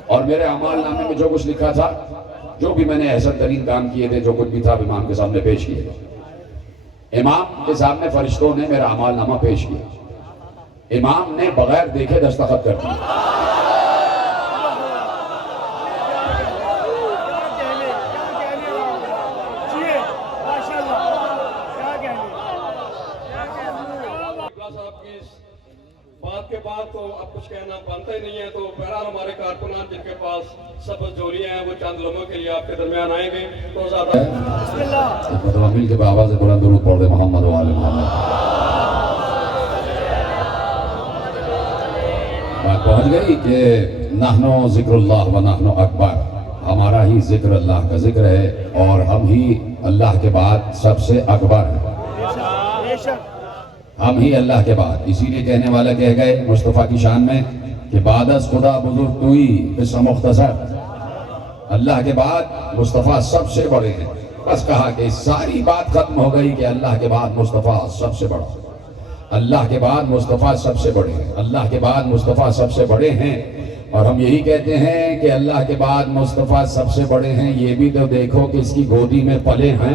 اور میرے اعمال نامے میں جو کچھ لکھا تھا، جو بھی میں نے احسن ترین کام کیے تھے، جو کچھ بھی تھا امام کے سامنے پیش کیے گئے. امام کے سامنے فرشتوں نے میرا اعمال نامہ پیش کیا. امام نے بغیر دیکھے دستخط کر دی. بات کے بعد تو اب کچھ کہنا بنتا ہی نہیں ہے. تو بہرحال ہمارے کارکنان جن کے پاس سبز جولیاں ہیں وہ چند لمحوں کے لیے آپ کے درمیان آئیں گے. تو زیادہ مطلب مل کے آواز بلند درود پڑھ دے محمد و آل محمد. بات پہنچ گئی کہ نحنو ذکر اللہ و نحنو اکبر، ہمارا ہی ذکر اللہ کا ذکر ہے اور ہم ہی اللہ کے بعد سب سے اکبر ہیں. ہم ہی اللہ کے بعد. اسی لیے کہنے والا کہہ گئے مصطفیٰ کی شان میں کہ بعد از خدا بزرگ توئی قصہ مختصر. اللہ کے بعد مصطفیٰ سب سے بڑے ہیں. بس کہا کہ ساری بات ختم ہو گئی کہ اللہ کے بعد مصطفیٰ سب سے بڑا. اللہ کے بعد مصطفیٰ سب سے بڑے ہیں. اللہ کے بعد مصطفیٰ سب سے بڑے ہیں. اور ہم یہی کہتے ہیں کہ اللہ کے بعد مصطفیٰ سب سے بڑے ہیں. یہ بھی تو دیکھو کہ اس کی گودی میں پلے ہیں.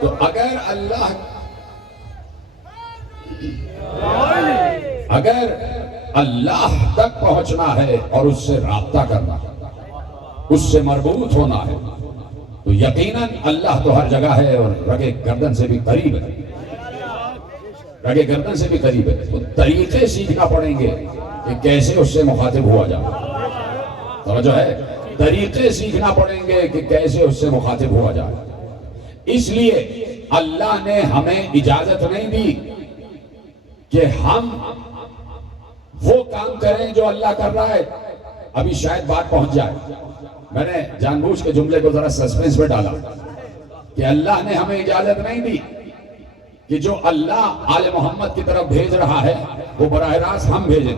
تو اگر اللہ تک پہنچنا ہے اور اس سے رابطہ کرنا ہے، اس سے مربوط ہونا ہے، تو یقیناً اللہ تو ہر جگہ ہے اور رگے گردن سے بھی قریب ہے. رگے گردن سے بھی قریب ہے. تو طریقے سیکھنا پڑیں گے کہ کیسے اس سے مخاطب ہوا جائے. توجہ ہے، طریقے سیکھنا پڑیں گے کہ کیسے اس سے مخاطب ہوا جائے. اس لیے اللہ نے ہمیں اجازت نہیں دی کہ ہم وہ کام کریں جو اللہ کر رہا ہے. ابھی شاید بات پہنچ جائے. میں نے جان بوجھ کے جملے کو ذرا سسپینس میں ڈالا کہ اللہ نے ہمیں اجازت نہیں دی کہ جو اللہ آل محمد کی طرف بھیج رہا ہے وہ براہ راست ہم بھیجیں.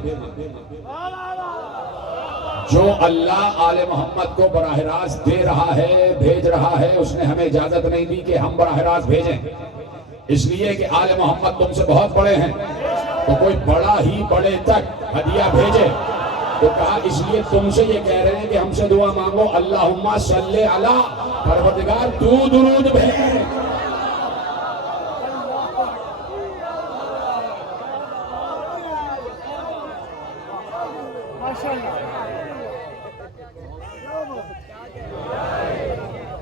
جو اللہ آل محمد کو براہ راست دے رہا ہے بھیج رہا ہے اس نے ہمیں اجازت نہیں دی کہ ہم براہ راست بھیجیں. اس لیے کہ آل محمد تم سے بہت بڑے ہیں تو کوئی بڑا ہی بڑے تک ہدیہ بھیجے. تو کہا اس لیے تم سے یہ کہہ رہے ہیں کہ ہم سے دعا مانگو اللہم صلی علی پروردگار تو درود بھیج.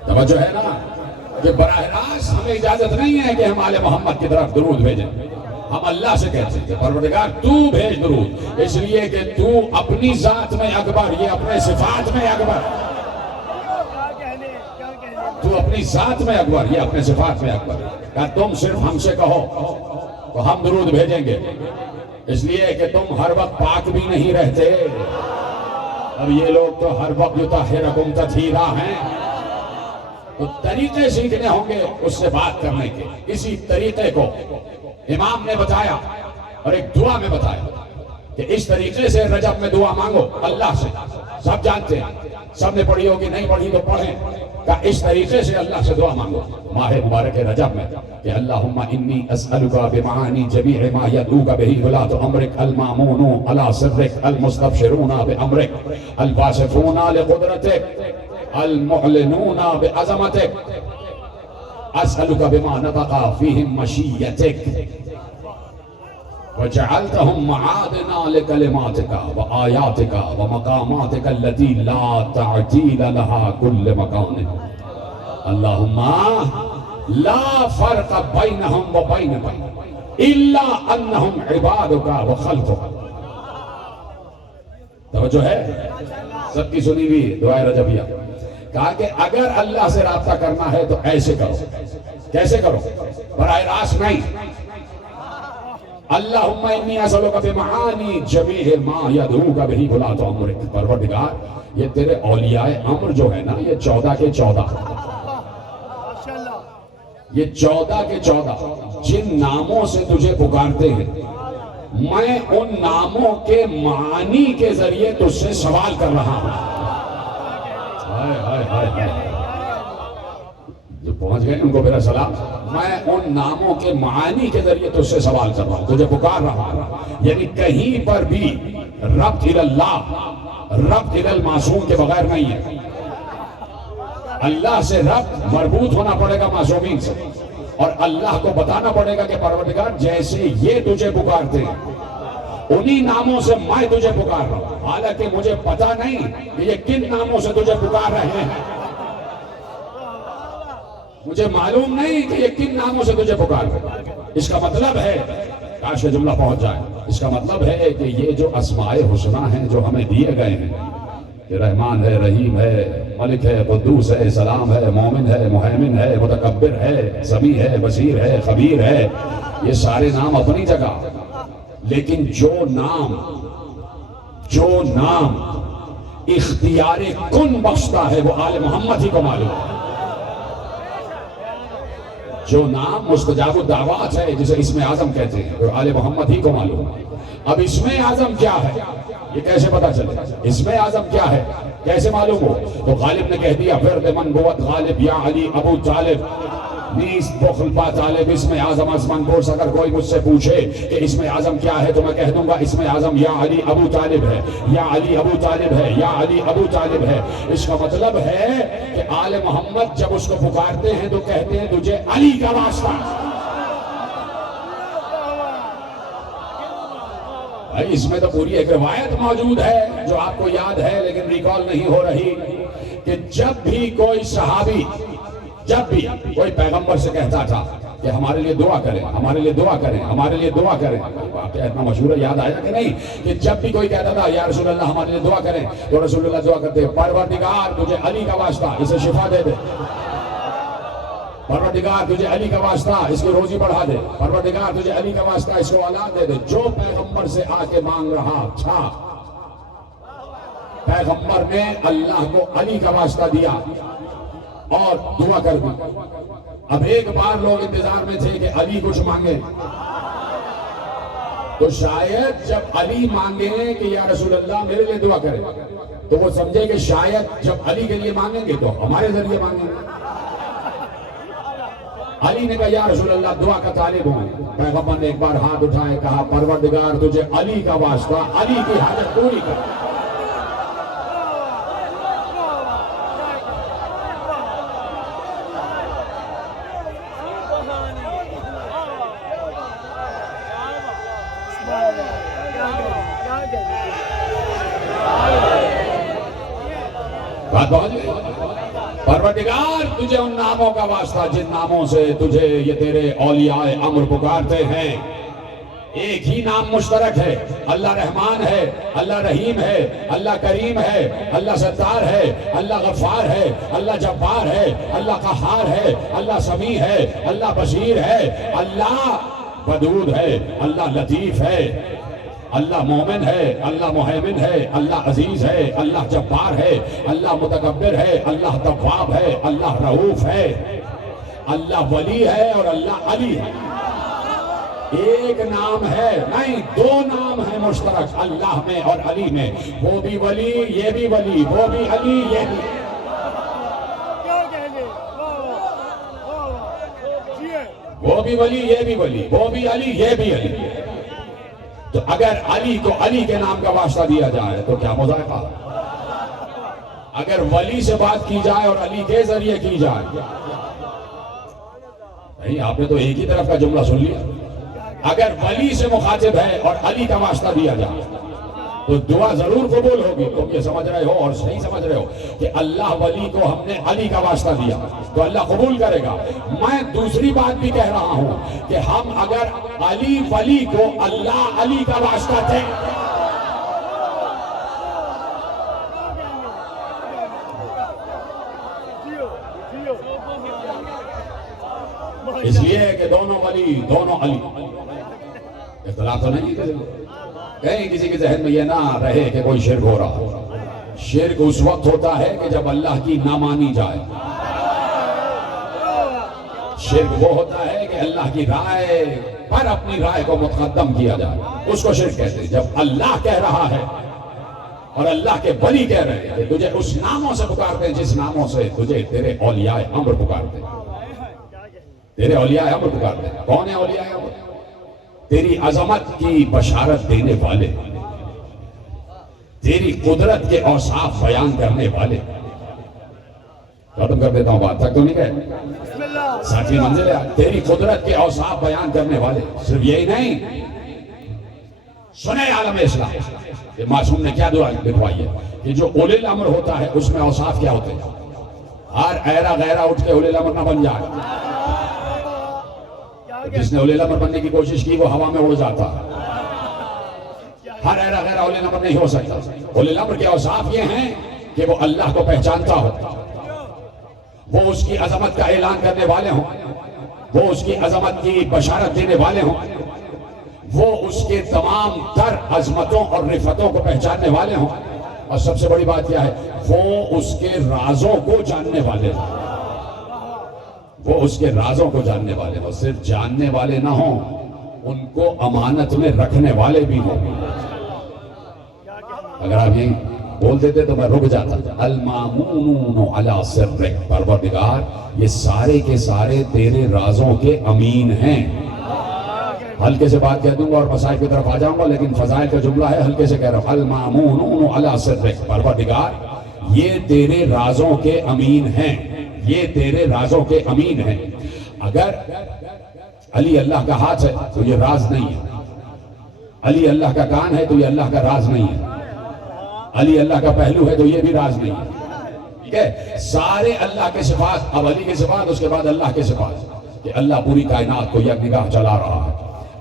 توجہ ہے نا کہ براہ راست ہمیں اجازت نہیں ہے کہ ہم آل محمد کی طرف درود بھیجیں. ہم اللہ سے کہتے ہیں کہ پروردگار تو بھیج درود. اس لیے کہ تو اپنی ذات میں اکبر, یہ اپنے صفات میں اکبر, تو اپنی ذات میں اکبر, یہ اپنے صفات میں اکبر. کہ تم صرف ہم سے کہو تو ہم درود بھیجیں گے. اس لیے کہ تم ہر وقت پاک بھی نہیں رہتے. اب یہ لوگ تو ہر وقت یطہرکم تطہیرا ہیں. تو طریقے سیکھنے ہوں گے اس سے بات کرنے کے. اسی طریقے کو امام نے بتایا اور ایک دعا میں بتایا کہ اس طریقے سے رجب میں دعا مانگو اللہ سے. سب جانتے ہیں, سب نے پڑھی ہوگی, نہیں پڑھی تو پڑھیں. کہ اس طریقے سے اللہ سے دعا مانگو ماہ مبارک رجب میں کہ اللہم انی اسألک بمعانی جمیع ما یدعوک بہ ولاۃ امرک المامون علی سرک المستبشرون بامرک الواصفون لقدرتک المعلنون بعظمتک اسألک بما نطق فیہم مشیتک وجعلتهم معادنا لكلماتك وآياتك ومقاماتك التي لا تعديل لها كل مكان. اللهم لا فرق بينهم وبينك إلا أنهم عبادك وخلقك. توجہ ہے سب کی سنی ہوئی دعائے رجبیہ. کہا کہ اگر اللہ سے رابطہ کرنا ہے تو ایسے کرو. کیسے کرو؟ براہ راست نہیں. اللہم انی اسألک بمعانی جمیع ما یدعوک بہ ولاۃ امرک. پروردگار یہ تیرے اولیاء امر جو ہے نا, یہ 14 کے 14, یہ 14 کے 14 جن ناموں سے تجھے پکارتے ہیں, میں ان ناموں کے معانی کے ذریعے تجھ سے سوال کر رہا ہوں. جو پہنچ گئے ان کو میرا سلام. میں ان ناموں کے معانی کے ذریعے تجھ سے سوال کر رہا ہوں, تجھے پکار رہا ہوں. یعنی کہیں پر بھی ربط اللہ, ربط المعصوم کے بغیر نہیں ہے. اللہ سے ربط مربوط ہونا پڑے گا معصومین سے, اور اللہ کو بتانا پڑے گا کہ پروردگار جیسے یہ تجھے پکارتے ہیں انہی ناموں سے میں تجھے پکار رہا ہوں. حالانکہ مجھے پتا نہیں کہ یہ کن ناموں سے تجھے پکار رہے ہیں, مجھے معلوم نہیں کہ یہ کن ناموں سے تجھے پکار رہے ہیں. اس کا مطلب ہے, کاش یہ جملہ پہنچ جائے, اس کا مطلب ہے کہ یہ جو اسماء حسنہ ہیں جو ہمیں دیے گئے ہیں, کہ رحمان ہے, رحیم ہے, ملک ہے, قدوس ہے, سلام ہے, مومن ہے, محیمن ہے, متکبر ہے, سمیع ہے, بصیر ہے, خبیر ہے, یہ سارے نام اپنی جگہ. لیکن جو نام اختیار کن بخشتا ہے وہ آل محمد ہی کو معلوم ہے. جو نام مستجاب الدعوات ہے جسے اسم اعظم کہتے ہیں وہ آل محمد ہی کو معلوم ہے. اب اسم اعظم کیا ہے یہ کیسے پتا چلے؟ اسم اعظم کیا ہے کیسے معلوم ہو؟ تو غالب نے کہہ دیا ورد من بوت غالب یا علی ابو طالب نیست بخل با طالب. اسم اعظم از من پرس, اگر کوئی مجھ سے پوچھے کہ اسم اعظم کیا ہے تو میں کہہ دوں گا اسم اعظم یا علی ابو طالب ہے, یا علی ابو طالب ہے, یا علی ابو طالب ہے. اس کا مطلب ہے کہ آل محمد جب اس کو پکارتے ہیں تو کہتے ہیں تجھے علی کا واسطہ. اس میں تو پوری ایک روایت موجود ہے جو آپ کو یاد ہے لیکن ریکال نہیں ہو رہی, کہ جب بھی کوئی صحابی, جب بھی کوئی پیغمبر سے کہتا تھا کہ ہمارے لیے دعا کریں, ہمارے لیے دعا کریں, ہمارے لیے دعا کریں, واقعہ اتنا مشہور ہے, یاد آیا کہ نہیں, کہ جب بھی کوئی کہتا تھا یا رسول اللہ ہمارے لیے دعا کریں تو رسول اللہ دعا کرتے پروردگار تجھے علی کا واسطہ اسے شفا دے دے, پروردگار تجھے علی کا واسطہ اس کی روزی بڑھا دے, پروردگار تجھے علی کا واسطہ اس کو اولاد دے دے. جو پیغمبر سے آ کے مانگ رہا تھا پیغمبر نے اللہ کو علی کا واسطہ دیا اور دعا کر دی. اب ایک بار لوگ انتظار میں تھے کہ علی کچھ مانگے، تو شاید جب علی مانگے کہ یا رسول اللہ میرے لیے دعا کرے، تو وہ سمجھے کہ شاید جب علی کے لیے مانگیں گے تو ہمارے ذریعے مانگیں گے. علی نے کہا یا رسول اللہ دعا کا طالب ہوں. پیغمبر نے ایک بار ہاتھ اٹھائے، کہا پروردگار تجھے علی کا واسطہ، علی کی حاجت پوری کر. پروردگار تجھے ان ناموں کا واسطہ جن ناموں سے تجھے یہ تیرے اولیاء امر پکارتے ہیں. ایک ہی نام مشترک ہے، اللہ رحمان ہے، اللہ رحیم ہے، اللہ کریم ہے، اللہ ستار ہے، اللہ غفار ہے، اللہ جبار ہے، اللہ قہار ہے، اللہ سمیع ہے، اللہ بصیر ہے، اللہ ودود ہے، اللہ لطیف ہے، اللہ مومن ہے، اللہ محیمن ہے، اللہ عزیز ہے، اللہ جبار ہے، اللہ متکبر ہے، اللہ تواب ہے، اللہ رؤوف ہے، اللہ ولی ہے اور اللہ علی ہے. ایک نام ہے نہیں، دو نام ہیں مشترک اللہ میں اور علی میں. وہ بھی ولی، یہ بھی ولی، وہ بھی علی، یہ بھی. وہ بھی ولی، یہ بھی ولی، وہ بھی علی، یہ بھی علی. تو اگر علی کو علی کے نام کا واسطہ دیا جائے تو کیا مذائقہ؟ اگر ولی سے بات کی جائے اور علی کے ذریعے کی جائے، نہیں، آپ نے تو ایک ہی طرف کا جملہ سن لیا. اگر ولی سے مخاطب ہے اور علی کا واسطہ دیا جائے تو دعا ضرور قبول ہوگی. تم یہ سمجھ رہے ہو اور صحیح سمجھ رہے ہو کہ اللہ ولی کو ہم نے علی کا واسطہ دیا تو اللہ قبول کرے گا. میں دوسری بات بھی کہہ رہا ہوں کہ ہم اگر علی ولی کو اللہ علی کا واسطہ دیں، اس لیے کہ دونوں ولی دونوں علی، اختلاف تو نہیں ہے. کہیں کسی کے ذہن میں یہ نہ رہے کہ کوئی شرک ہو رہا ہو. شرک اس وقت ہوتا ہے کہ جب اللہ کی نہ مانی جائے. شرک وہ ہوتا ہے کہ اللہ کی رائے پر اپنی رائے کو متقدم کیا جائے، اس کو شرک کہتے ہیں. جب اللہ کہہ رہا ہے اور اللہ کے ولی کہہ رہے ہیں، تجھے اس ناموں سے پکارتے ہیں جس ناموں سے تجھے تیرے اولیاء امر پکارتے ہیں. تیرے اولیاء امر پکارتے ہیں. کون ہے اولیاء امر؟ تیری عظمت کی بشارت دینے والے، تیری قدرت کے اوصاف بیان کرنے والے. ختم کر دیتا ہوں بات، تک تو نہیں گئے، ساتویں منزل ہے. تیری قدرت کے اوصاف بیان کرنے والے. صرف یہی نہیں، سنے عالم اسلام کہ معصوم نے کیا دعا لکھوائی ہے کہ جو اولی الامر ہوتا ہے اس میں اوصاف کیا ہوتے ہیں. ہر ایرا غیرہ اٹھ کے اولی الامر نہ بن جائے. جس نے اولی الامر بننے کی کوشش کی وہ ہوا میں اڑ جاتا. ہر ایرا غیرہ اولی الامر نہیں ہو سکتا. اولی الامر کے اوصاف یہ ہیں کہ وہ اللہ کو پہچانتا ہو، وہ اس کی عظمت کا اعلان کرنے والے ہوں، وہ اس کی عظمت کی بشارت دینے والے ہوں، وہ اس کے تمام تر عظمتوں اور رفتوں کو پہچاننے والے ہوں، اور سب سے بڑی بات کیا ہے، وہ اس کے رازوں کو جاننے والے ہوں. وہ اس کے رازوں کو جاننے والے ہوں. صرف جاننے والے نہ ہوں، ان کو امانت میں رکھنے والے بھی ہوں. اگر آپ یہی بول دیتے تو میں رک جاتا. المامونون علی سرک، پروردگار یہ سارے کے سارے تیرے رازوں کے امین ہیں. ہلکے سے بات کہہ دوں گا اور مسائل کی طرف آ جاؤں گا، لیکن فضائل کا جملہ ہے، ہلکے سے کہہ رہا ہوں. المامونون علی سرک، پروردگار یہ تیرے رازوں کے امین ہیں، یہ تیرے رازوں کے امین ہیں. اگر علی اللہ کا ہاتھ ہے تو یہ راز نہیں ہے. علی اللہ کا کان ہے تو یہ اللہ کا راز نہیں ہے. علی اللہ کا پہلو ہے تو یہ بھی راز نہیں ہے. ٹھیک ہے، سارے اللہ کے صفات، اب علی کے صفات، اس کے بعد اللہ کے صفات کہ اللہ پوری کائنات کو یک نگاہ چلا رہا ہے،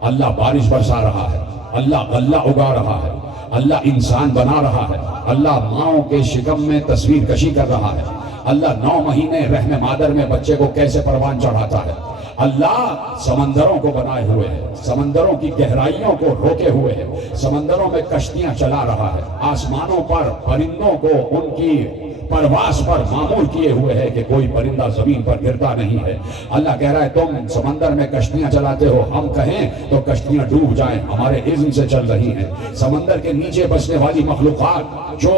اللہ بارش برسا رہا ہے، اللہ غلہ اگا رہا ہے، اللہ انسان بنا رہا ہے، اللہ ماؤں کے شکم میں تصویر کشی کر رہا ہے، اللہ 9 مہینے رحم مادر میں بچے کو کیسے پروان چڑھاتا ہے، اللہ سمندروں کو بنائے ہوئے ہے، سمندروں کی گہرائیوں کو روکے ہوئے ہے، سمندروں میں کشتیاں چلا رہا ہے، آسمانوں پر پرندوں کو ان کی پرواز پر معمول کیے ہوئے ہے کہ کوئی پرندہ زمین پر گرتا نہیں ہے۔ اللہ کہہ رہا ہے تم سمندر میں کشتیاں چلاتے ہو، ہم کہیں تو کشتیاں ڈوب جائیں، ہمارے اذن سے چل رہی ہیں۔ سمندر کے نیچے بسنے والی مخلوقات جو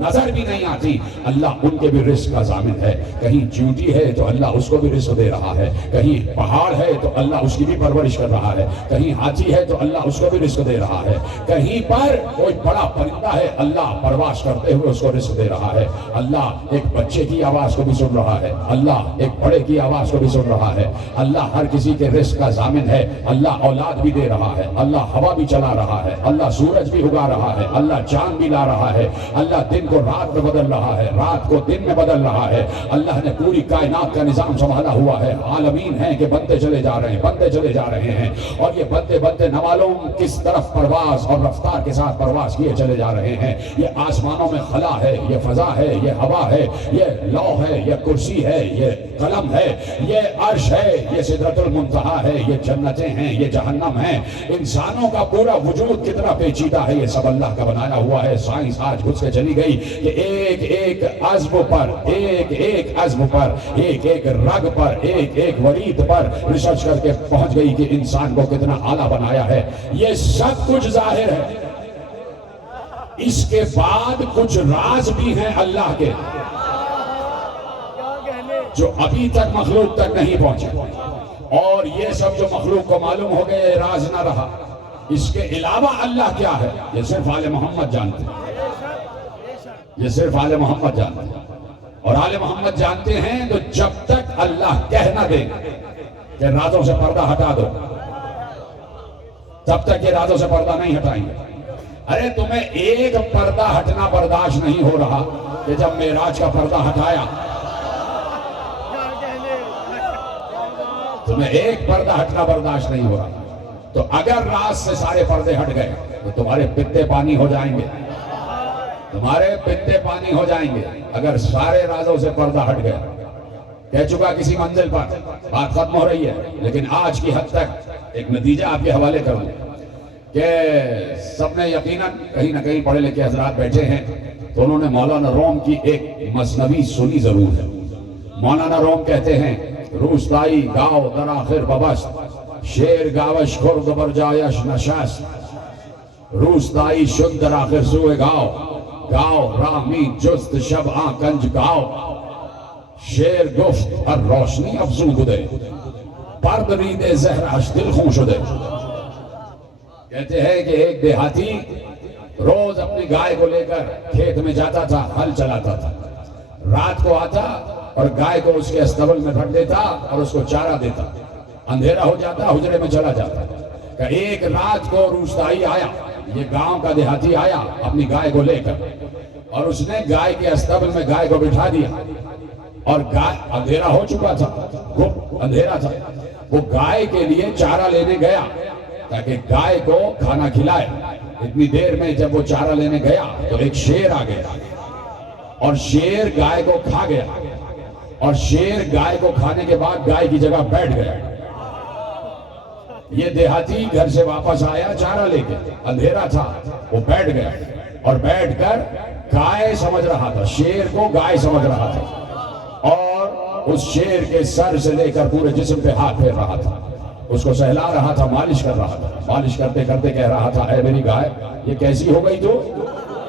نظر بھی نہیں آتی، اللہ ان کے بھی رزق کا ضامن ہے۔ کہیں چیونٹی ہے تو اللہ اس کو بھی رزق دے رہا ہے، کہیں پہاڑ ہے تو اللہ اس کی بھی پرورش کر رہا ہے، کہیں ہاتھی ہے تو اللہ اس کو بھی رزق دے رہا ہے، کہیں پر کوئی بڑا پرندہ ہے اللہ پرواز کرتے ہوئے اس کو رزق دے رہا ہے۔ اللہ ایک بچے کی آواز کو بھی سن رہا ہے، اللہ ایک بڑے کی آواز کو بھی سن رہا ہے، اللہ ہر کسی کے رزق کا ضامن ہے، اللہ اولاد بھی دے رہا ہے، اللہ ہوا بھی چلا رہا ہے، اللہ سورج بھی اگا رہا ہے، اللہ چاند بھی لا رہا ہے، اللہ دن کو رات میں بدل رہا ہے، رات کو دن میں بدل رہا ہے۔ اللہ نے پوری کائنات کا نظام سنبھالا ہوا ہے، عالمین ہیں کہ بنتے چلے جا رہے ہیں، بنتے چلے جا رہے ہیں، اور یہ بنتے بنتے نہ معلوم کس طرف پرواز اور رفتار کے ساتھ پرواز کیے چلے جا رہے ہیں۔ یہ آسمانوں میں خلا ہے، یہ فضا ہے، یہ ہوا ہے، یہ لوح ہے، یہ کرسی ہے، یہ قلم ہے، یہ عرش ہے، یہ سدرۃ المنتہا ہے، یہ جنتیں ہیں، یہ جہنم ہیں۔ انسانوں کا پورا وجود کتنا پیچیدہ ہے، یہ سب اللہ کا بنایا ہوا ہے۔ سائنس آج گھس کے چلی گئی کہ ایک ایک عضو پر، ایک ایک عضو پر، ایک ایک رگ پر، ایک ایک ورید پر ریسرچ کر کے پہنچ گئی کہ انسان کو کتنا اعلیٰ بنایا ہے۔ یہ سب کچھ ظاہر ہے، اس کے بعد کچھ راز بھی ہیں اللہ کے جو ابھی تک مخلوق تک نہیں پہنچے، اور یہ سب جو مخلوق کو معلوم ہو گئے راز نہ رہا۔ اس کے علاوہ اللہ کیا ہے یہ صرف آل محمد جانتے ہیں، یہ صرف آل محمد جانتے ہیں، اور آل محمد جانتے ہیں تو جب تک اللہ کہہ نہ دے کہ رازوں سے پردہ ہٹا دو، تب تک یہ رازوں سے پردہ نہیں ہٹائیں گے۔ ارے تمہیں ایک پردہ ہٹنا برداشت نہیں ہو رہا کہ جب معراج کا پردہ ہٹایا، تمہیں ایک پردہ ہٹنا برداشت نہیں ہو رہا، تو اگر راز سے سارے پردے ہٹ گئے تو تمہارے پتے پانی ہو جائیں گے، تمہارے پتے پانی ہو جائیں گے اگر سارے رازوں سے پردہ ہٹ گیا۔ کہہ چکا کسی منزل پر، بات ختم ہو رہی ہے، لیکن آج کی حد تک ایک نتیجہ آپ کے حوالے کر دوں کہ سب نے یقیناً کہیں نہ کہیں پڑھے لکھے حضرات بیٹھے ہیں تو انہوں نے مولانا روم کی ایک مثنوی سنی ضرور ہے۔ مولانا روم کہتے ہیں روستائی گاؤ در آخر ببست، شیر گاوش خرد بر جایش نشست، روستائی شد در آخر سوئے گاؤ، گاؤ رامی جست شب آنکنج گاؤ، شیر گفت ہر روشنی افزود دے، پرد رید زہرش دل خون شدے۔ کہتے ہیں کہ ایک دیہاتی روز اپنی گائے کو لے کر کھیت میں جاتا تھا، ہل چلاتا تھا، رات کو آتا اور گائے کو اس کے استبل میں رکھ دیتا اور اس کو چارہ دیتا، اندھیرا ہو جاتا حجرے میں چلا جاتا۔ کہ ایک رات کو روستائی آیا، یہ گاؤں کا دیہاتی آیا اپنی گائے کو لے کر، اور اس نے گائے کے استبل میں گائے کو بٹھا دیا، اور گائے اندھیرا ہو چکا تھا، اندھیرا تھا، وہ گائے کے لیے چارہ لینے گیا تاکہ گائے کو کھانا کھلائے۔ اتنی دیر میں جب وہ چارہ لینے گیا تو ایک شیر آ گیا، اور شیر گائے کو کھا گیا، اور شیر گائے کو کھانے کے بعد گائے کی جگہ بیٹھ گیا۔ یہ دیہاتی گھر سے واپس آیا چارہ لے کے، اندھیرا تھا، وہ بیٹھ گیا، اور بیٹھ کر گائے سمجھ رہا تھا، شیر کو گائے سمجھ رہا تھا، اور اس شیر کے سر سے لے کر پورے جسم پہ ہاتھ پھیر رہا تھا، اس کو سہلا رہا تھا، مالش کر رہا تھا، مالش کرتے کرتے کہہ رہا تھا اے میری گائے یہ کیسی ہو گئی تو،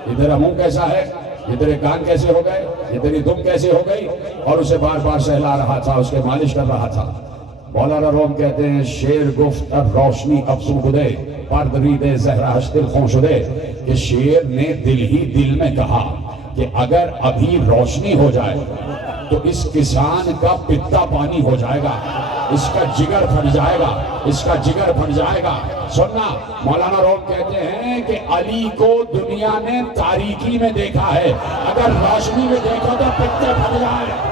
یہ تیرا منہ کیسا ہے، یہ تیرے کان کیسے ہو گئے، یہ تیری دم کیسے ہو گئی، اور اسے بار بار سہلا رہا تھا، اس کے مالش کر رہا تھا۔ مولانا روم کہتے ہیں شیر گفت ار روشنی افزود دے، پرد رید زہرش دل خون شدے، کہ شیر نے دل ہی دل میں کہا کہ اگر ابھی روشنی ہو جائے تو اس کسان کا پتا پانی ہو جائے گا، اس کا جگر پھٹ جائے گا، اس کا جگر پھٹ جائے گا۔ سننا، مولانا روم کہتے ہیں کہ علی کو دنیا نے تاریکی میں دیکھا ہے، اگر روشنی میں دیکھو تو پتے پھٹ جائے۔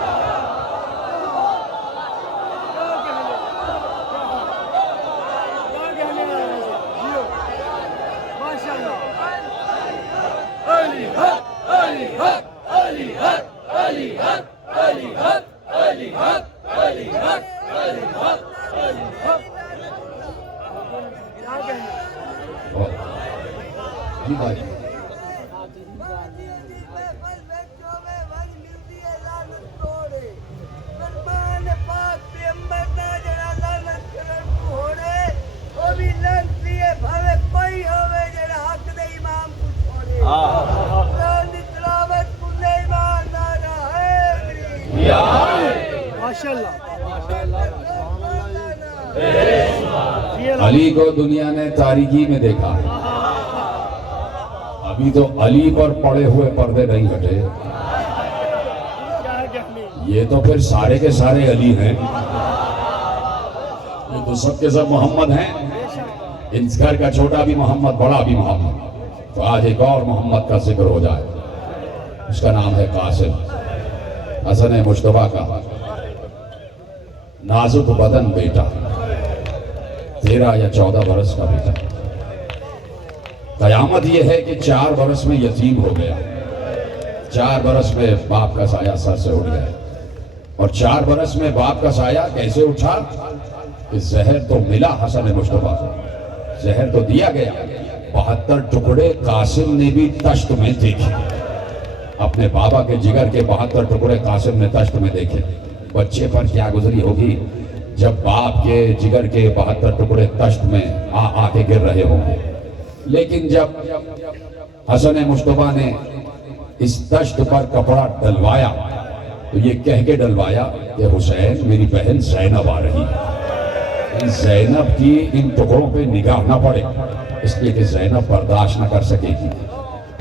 جی بھائی ماشاءاللہ علی کو دنیا نے تاریکی میں دیکھا، ابھی تو علی پر پڑے ہوئے پردے نہیں ہٹے، یہ تو پھر سارے کے سارے علی ہیں، یہ تو سب کے سب محمد ہیں، ان گھر کا چھوٹا بھی محمد بڑا بھی محمد۔ تو آج ایک اور محمد کا ذکر ہو جائے، اس کا نام ہے قاسم، حسن مجتبیٰ کا نازک بدن بیٹا، 13 یا 14 برس کا بیٹا۔ قیامت یہ ہے کہ 4 برس میں یتیم ہو گیا، 4 برس میں باپ کا سایہ سر سے اٹھ گیا، اور 4 برس میں باپ کا سایہ کیسے اٹھا کہ زہر تو ملا حسن مجتبیٰ کو، زہر تو دیا گیا، 72 ٹکڑے قاسم نے بھی تشت میں دیکھے، اپنے بابا کے جگر کے 72 ٹکڑے قاسم نے تشت میں دیکھے۔ بچے پر کیا گزری ہوگی جب باپ کے جگر کے 72 ٹکڑے تشت میں آ کے گر رہے ہوں گے۔ لیکن جب حسن مجتبیٰ نے اس تشت پر کپڑا ڈلوایا تو یہ کہہ کے ڈلوایا کہ حسین میری بہن زینب آ رہی ہے، زینب کی ان ٹکڑوں پہ نگاہ نہ پڑے، اس لیے کہ زینب برداشت نہ کر سکے گی۔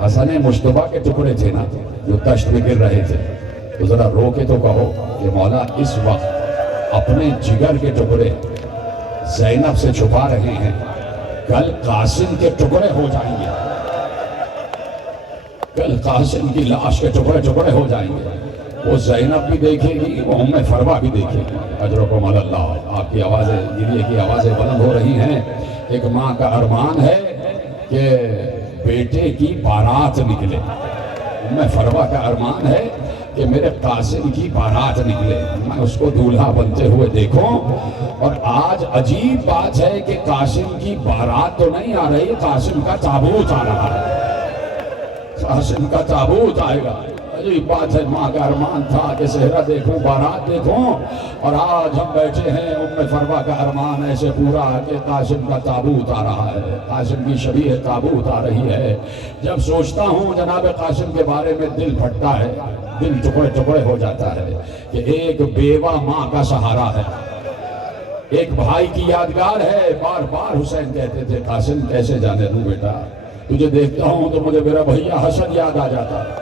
حسن مجتبیٰ کے ٹکڑے تھے نا جو تشت میں گر رہے تھے، تو ذرا رو کے تو کہو کہ مولا اس وقت اپنے جگر کے ٹکڑے زینب سے چھپا رہے ہیں، کل قاسم کے ٹکڑے ہو جائیں گے، کل قاسم کی لاش کے ٹکڑے ٹکڑے ہو جائیں گے، وہ زینب بھی دیکھے گی، وہ ام فروا بھی دیکھے گی۔ اجرکم اللہ، آپ کی آوازیں، گریے کی آوازیں بلند ہو رہی ہیں۔ ایک ماں کا ارمان ہے کہ بیٹے کی بارات نکلے، ام فروا کا ارمان ہے کہ میرے قاسم کی بارات نکلے، میں اس کو دولہا بنتے ہوئے دیکھوں۔ اور آج عجیب بات ہے کہ قاسم کی بارات تو نہیں آ رہی، قاسم کا تابوت آ رہا ہے، قاسم کا تابوت آئے گا۔ عجیب بات ہے، ماں کا ارمان تھا کہ صحرا دیکھوں، بارات دیکھوں، اور آج ہم بیٹھے ہیں، ام فروا کا ارمان ایسے پورا کہ قاسم کا تابوت آ رہا ہے، قاسم کی شبیہ تابوت آ رہی ہے۔ جب سوچتا ہوں جناب قاسم کے بارے میں دل پھٹتا ہے، دل ٹکڑے ٹکڑے ہو جاتا ہے کہ ایک بیوہ ماں کا سہارا ہے، ایک بھائی کی یادگار ہے۔ بار بار حسین کہتے تھے قاسم کیسے جانے دوں بیٹا، تجھے دیکھتا ہوں تو مجھے میرا بھیا حسن یاد آ جاتا ہے۔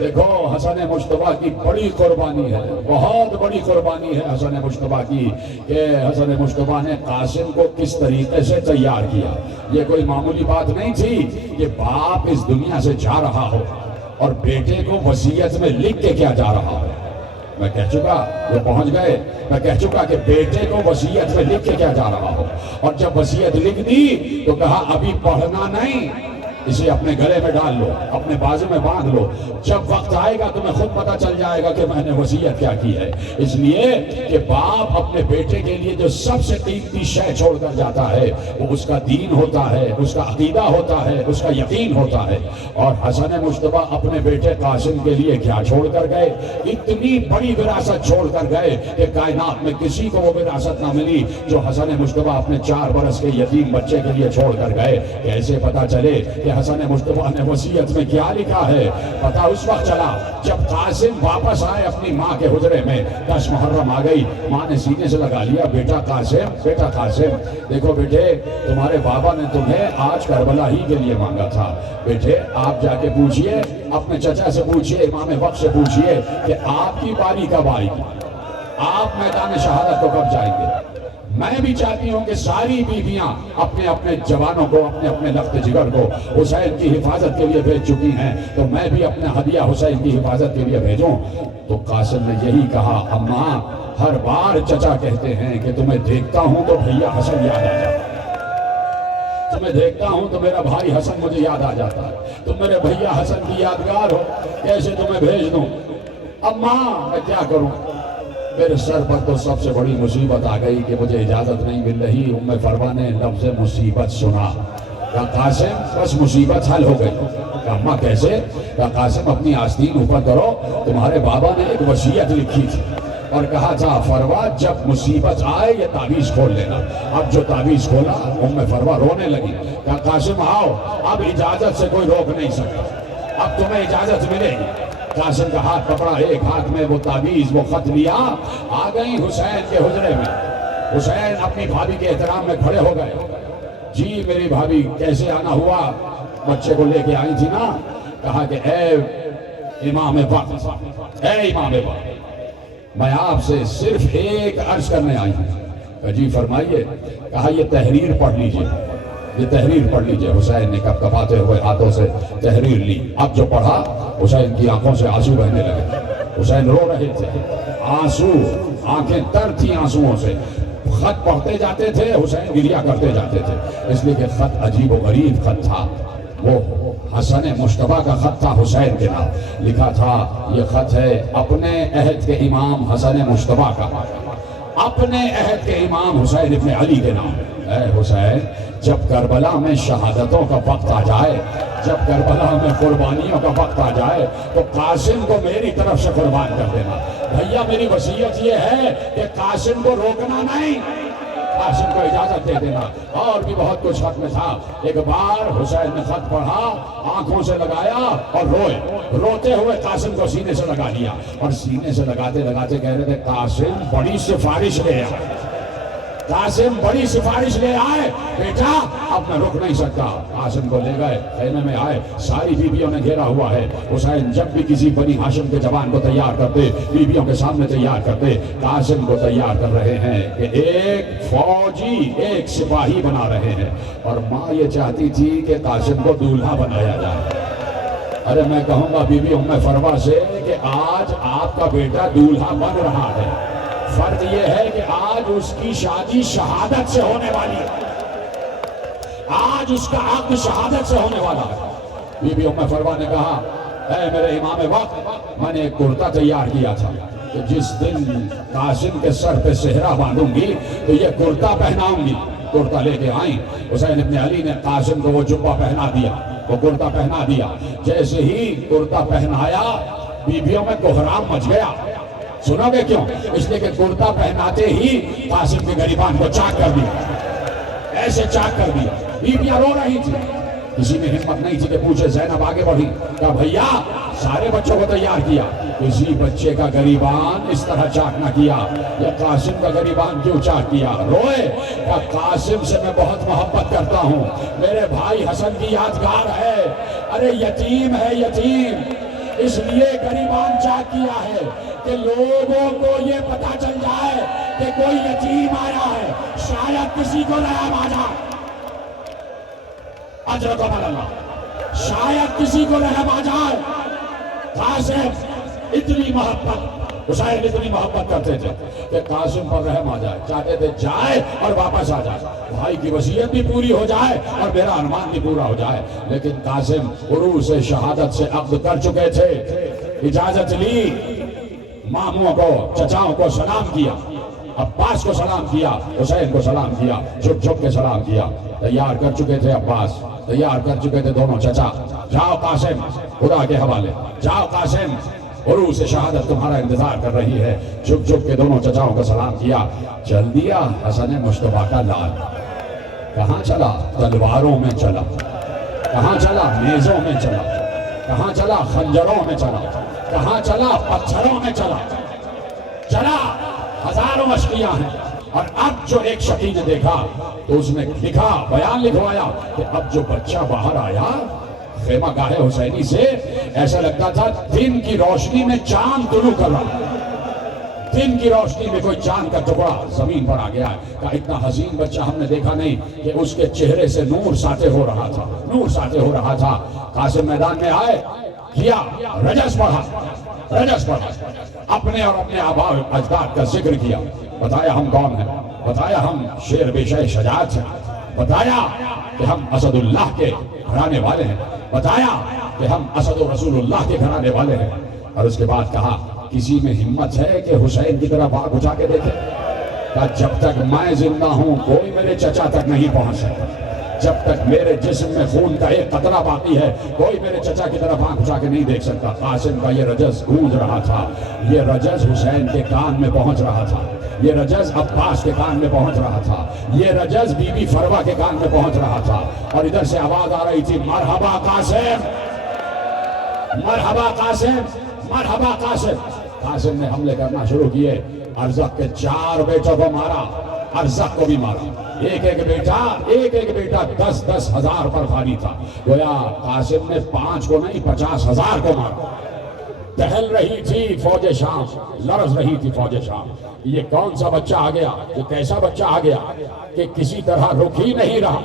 دیکھو حسن مجتبیٰ کی بڑی قربانی ہے، بہت بڑی قربانی ہے حسن مجتبیٰ کی، کہ حسن مجتبیٰ نے قاسم کو کس طریقے سے تیار کیا۔ یہ کوئی معمولی بات نہیں تھی کہ باپ اس دنیا سے جا رہا ہو اور بیٹے کو وصیت میں لکھ کے کیا جا رہا ہو۔ میں کہہ چکا، وہ پہنچ گئے، میں کہہ چکا کہ بیٹے کو وصیت میں لکھ کے کیا جا رہا ہو، اور جب وصیت لکھ دی تو کہا ابھی پڑھنا نہیں، اسے اپنے گلے میں ڈال لو، اپنے بازو میں باندھ لو، جب وقت آئے گا تمہیں خود پتہ چل جائے گا کہ میں نے وصیت کیا کی ہے۔ اس لیے کہ باپ اپنے بیٹے کے لیے جو سب سے قیمتی شے چھوڑ کر جاتا ہے وہ اس کا دین ہوتا ہے، اس کا عقیدہ ہوتا ہے، اس کا یقین ہوتا ہے۔ اور حسن مجتبیٰ اپنے بیٹے قاسم کے لیے کیا چھوڑ کر گئے؟ اتنی بڑی وراثت چھوڑ کر گئے کہ کائنات میں کسی کو وہ وراثت نہ ملی جو حسن مجتبیٰ اپنے 4 برس کے یتیم بچے کے لیے چھوڑ کر گئے۔ کیسے پتہ چلے کہ حسن مجتبیٰ نے وصیت میں کیا لکھا ہے؟ پتہ اس وقت چلا جب قاسم واپس آئے اپنی ماں کے حجرے میں، 10 محرم آ گئی، ماں نے سینے سے لگا لیا، بیٹا قاسم، بیٹا قاسم، دیکھو بیٹے تمہارے بابا نے تمہیں آج کربلا ہی کے لیے مانگا تھا، بیٹے آپ جا کے پوچھئے، اپنے چچا سے پوچھئے، امام وقت سے پوچھئے کہ آپ کی باری کب آئے گی، آپ میدان شہادت کو کب جائیں گے۔ میں بھی چاہتی ہوں کہ ساری بیویاں اپنے اپنے جوانوں کو، اپنے اپنے لخت جگر کو حسین کی حفاظت کے لیے بھیج چکی ہیں، تو میں بھی اپنے ہدیہ حسین کی حفاظت کے لیے بھیجوں۔ تو قاسم نے یہی کہا، اماں ہر بار چچا کہتے ہیں کہ تمہیں دیکھتا ہوں تو بھیا حسن یاد آ جاتا ہے، تمہیں دیکھتا ہوں تو میرا بھائی حسن مجھے یاد آ جاتا ہے، تم میرے بھیا حسن کی یادگار ہو، کیسے تمہیں بھیج دوں۔ اماں میں کیا کروں، میرے سر پر تو سب سے بڑی مصیبت آ گئی کہ مجھے اجازت نہیں مل رہی۔ ام فروا نے لفظ مصیبت سنا، کہا قاسم بس مصیبت حل ہو گئی. کہا اماں کیسے؟ کہا قاسم اپنی آستین اوپر کرو, تمہارے بابا نے ایک وصیت لکھی تھی اور کہا تھا فروا جب مصیبت آئے یہ تعویذ کھول لینا. اب جو تعویذ کھولا فروا رونے لگی. کہا قاسم آؤ, اب اجازت سے کوئی روک نہیں سکتا, اب تمہیں اجازت ملے گی. قاسم کا ہاتھ پکڑا, ایک ہاتھ میں وہ تعویذ وہ خط لیا, آ گئی حسین کے حجرے میں. حسین اپنی بھابھی کے احترام میں کھڑے ہو گئے. جی میری بھابھی کیسے آنا ہوا؟ بچے کو لے کے آئی تھی نا. کہا کہ اے امام وقت, اے امام وقت, میں آپ سے صرف ایک عرض کرنے آئی ہوں. کہا جی فرمائیے. کہا یہ تحریر پڑھ لیجئے, یہ تحریر پڑھ لیجئے. حسین نے کپ کپاتے ہوئے ہاتھوں سے تحریر لی. اب جو پڑھا حسین کی آنکھوں سے آنسو بہنے لگے. حسین رو رہے تھے, آنسو, آنکھیں تر تھی آنسوؤں سے. خط پڑھتے جاتے تھے, حسین گریا کرتے جاتے تھے, اس لیے کہ خط عجیب و غریب خط تھا. وہ حسن مشتبہ کا خط تھا, حسین کے نام لکھا تھا. یہ خط ہے اپنے عہد کے امام حسن مشتبہ کا, اپنے عہد کے امام حسین ابن علی کے نام. اے حسین, جب کربلا میں شہادتوں کا وقت آ جائے, جب کربلا میں قربانیوں کا وقت آ جائے تو قاسم کو میری طرف سے قربان کر دینا. بھیا میری وصیت یہ ہے کہ قاسم کو روکنا نہیں, قاسم کو اجازت دے دینا. اور بھی بہت کچھ خط میں تھا. ایک بار حسین نے خط پڑھا, آنکھوں سے لگایا اور روئے. روتے ہوئے قاسم کو سینے سے لگا لیا اور سینے سے لگاتے لگاتے کہہ رہے تھے قاسم بڑی سفارش لے آئے, قاسم بڑی سفارش لے آئے بیٹا, اب میں رک نہیں سکتا. قاسم کو لے گئے, خیمے میں آئے, ساری بیویوں نے گھیرا ہوا ہے. حسین جب بھی کسی بنی ہاشم کے جوان کو تیار کرتے, بیویوں کے سامنے تیار کرتے, قاسم کو تیار کر رہے ہیں کہ ایک فوجی ایک سپاہی بنا رہے ہیں. اور ماں یہ چاہتی تھی کہ قاسم کو دولہا بنایا جائے. ارے میں کہوں گا بی بی ام فروا سے کہ آج آپ کا بیٹا دولہا بن رہا ہے. فرض یہ ہے کہ آج اس کی شادی شہادت سے ہونے والی ہے, آج اس کا عقد شہادت سے ہونے والا ہے. بی بی ام فروا نے کہا اے میرے امام وقت, میں نے ایک کرتا تیار کیا تھا کہ جس دن قاسم کے سر پہ صحرا باندھوں گی تو یہ کرتا پہناؤں گی. کرتا لے کے آئیں. حسین ابن علی نے قاسم کو وہ جبہ پہنا دیا, وہ کرتا پہنا دیا. جیسے ہی کرتا پہنایا بیویوں میں کوہرام مچ گیا. سنو گے کیوں؟ اس لیے کہ کرتا پہناتے ہی قاسم کے گریبان کو چاک کر دیا, ایسے چاک کر دیا. بیویاں رو رہی تھی, کسی میں ہمت نہیں تھی کہ پوچھے. زینب آگے بڑھی, کہا بھیا سارے بچوں کو تیار کیا, کسی بچے کا گریبان اس طرح چاک نہ کیا. یا قاسم کا گریبان کیوں چاک کیا؟ روئے. کہا قاسم سے میں بہت محبت کرتا ہوں, میرے بھائی حسن کی یادگار ہے. ارے یتیم ہے یتیم, اس لیے گریبان چاک کیا ہے کہ لوگوں کو یہ پتا چل جائے کہ کوئی یتیم آیا ہے, شاید کسی کو رحم آ جائے. اجر اللہ, شاید کسی کو رحم آ جائے. قاسم اتنی محبت, حسین اتنی محبت کرتے تھے کہ قاسم پر رحم آ جائے. چاہتے تھے جائے اور واپس آ جائے, بھائی کی وصیت بھی پوری ہو جائے اور میرا ارمان بھی پورا ہو جائے. لیکن قاسم عروس شہادت سے عقد کر چکے تھے. اجازت لی, ماموں کو چچاؤں کو سلام کیا, عباس کو سلام کیا, حسین کو سلام کیا, جھک جھک کے سلام کیا. تیار کر چکے تھے عباس, تیار کر چکے تھے دونوں چچا. جاؤ قاسم, خدا کے حوالے, جاؤ قاسم, عروس شہادت تمہارا انتظار کر رہی ہے. جھک جھک کے دونوں چچاؤں کو سلام کیا. چل دیا حسن مشتبہ کا لال. کہاں چلا؟ تلواروں میں چلا. کہاں چلا؟ نیزوں میں چلا. کہاں چلا؟ خنجروں میں چلا. کہاں چلا؟ پتھروں میں چلا. چلا, ہزاروں اشقیاء ہیں. اور اب جو ایک شقی نے دیکھا تو اس نے لکھا, بیان لکھوایا کہ اب جو بچہ باہر آیا خیمہ گاہ حسینی سے, ایسا لگتا تھا دن کی روشنی میں چاند طلوع کر رہا, دن کی روشنی میں کوئی چاند کا ٹکڑا زمین پر آ گیا ہے. کہا اتنا حسین بچہ ہم نے دیکھا نہیں کہ اس کے چہرے سے نور ساطع ہو رہا تھا, نور ساطع ہو رہا تھا. قاسم میدان میں آئے, کیا رجس پڑھا, رجس پڑھا, اپنے اور اپنے آباء اجداد کا ذکر کیا. بتایا ہم کون ہیں, بتایا ہم شیر بیشہ شجاعت ہیں, بتایا کہ ہم اسد اللہ کے گھرانے والے ہیں, بتایا کہ ہم اسد و رسول اللہ کے گھرانے والے ہیں. اور اس کے بعد کہا کسی میں ہمت ہے کہ حسین کی طرف آگ اٹھا کے دیکھے؟ کہا جب تک میں زندہ ہوں کوئی میرے چچا تک نہیں پہنچ سکتا, جب تک میرے جسم میں خون کا ایک قطرہ باقی ہے کوئی میرے چچا کی طرف آنکھ اٹھا کے نہیں دیکھ سکتا۔ قاسم کا یہ رجز گونج رہا تھا، یہ رجز حسین کے کان میں پہنچ رہا تھا، یہ رجز عباس کے کان میں پہنچ رہا تھا، یہ رجز بی بی فروہ کے کان میں پہنچ رہا تھا، اور ادھر سے آواز آ رہی تھی مرحبا قاسم، مرحبا قاسم، مرحبا قاسم۔ قاسم نے حملے کرنا شروع کیے، ارزق کے 4 بیٹوں کو مارا، ارزق کو بھی مارا، ایک ایک بیٹا 10-10 ہزار پر بھاری تھا، گویا قاسم نے 5 کو نہیں 50,000 کو مارا۔ دہل رہی تھی فوج شام، لرز رہی تھی فوج شام، یہ کون سا بچہ آ گیا، یہ کیسا بچہ آ گیا کہ کسی طرح رک ہی نہیں رہا،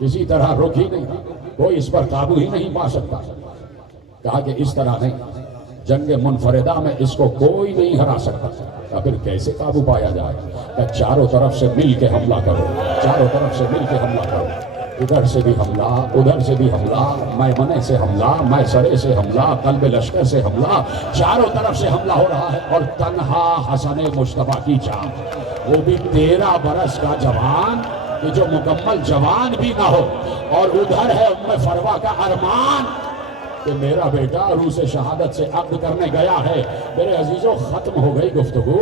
کسی طرح رک ہی نہیں رہا، کوئی اس پر قابو ہی نہیں پا سکتا۔ کہا کہ اس طرح نہیں، جنگ منفردہ میں اس کو کوئی نہیں ہرا سکتا، پھر کیسے قابو پایا جائے؟ کہ چاروں طرف سے مل کے حملہ کرو، چاروں طرف سے مل کے حملہ کرو، ادھر سے بھی حملہ، ادھر سے بھی حملہ، میمنے سے حملہ، میسرے سے حملہ، قلب لشکر سے حملہ، چاروں طرف سے حملہ ہو رہا ہے، اور تنہا حسن مصطفیٰ کی جان، وہ بھی 13 برس کا جوان کہ جو مکمل جوان بھی نہ ہو، اور ادھر ہے ام فروہ کا ارمان کہ میرا بیٹا روس شہادت سے عقد کرنے گیا ہے۔ میرے عزیزوں ختم ہو گئی گفتگو،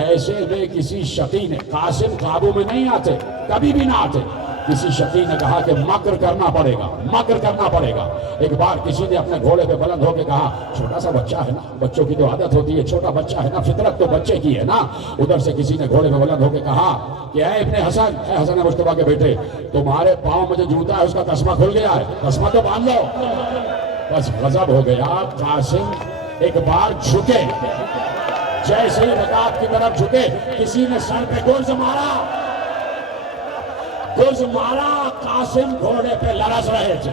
ایسے میں کسی شقی نے، قاسم قابو میں نہیں آتے، کبھی بھی نہ آتے، کسی شقی نے کہا کہ مکر کرنا پڑے گا، مکر کرنا پڑے گا۔ ایک بار کسی نے اپنے گھوڑے پہ بلند ہو کے کہا چھوٹا سا بچہ ہے نا، بچوں کی تو عادت ہوتی ہے، چھوٹا بچہ ہے نا، فطرت تو بچے کی ہے نا۔ ادھر سے کسی نے گھوڑے پہ بلند ہو کے کہا کہ اے ابن حسن، اے حسن مصطفیٰ کے بیٹے، تمہارے پاؤں میں جو جوتا ہے اس کا تسمہ کھل گیا ہے، تسمہ تو باندھ لو۔ بس غضب ہو گیا، قاسم ایک بار جھکے، جیسے ہی رکعت کی طرف جھکے کسی نے سر پہ گرز مارا، گرز مارا، قاسم گھوڑے پہ لرز رہے تھے،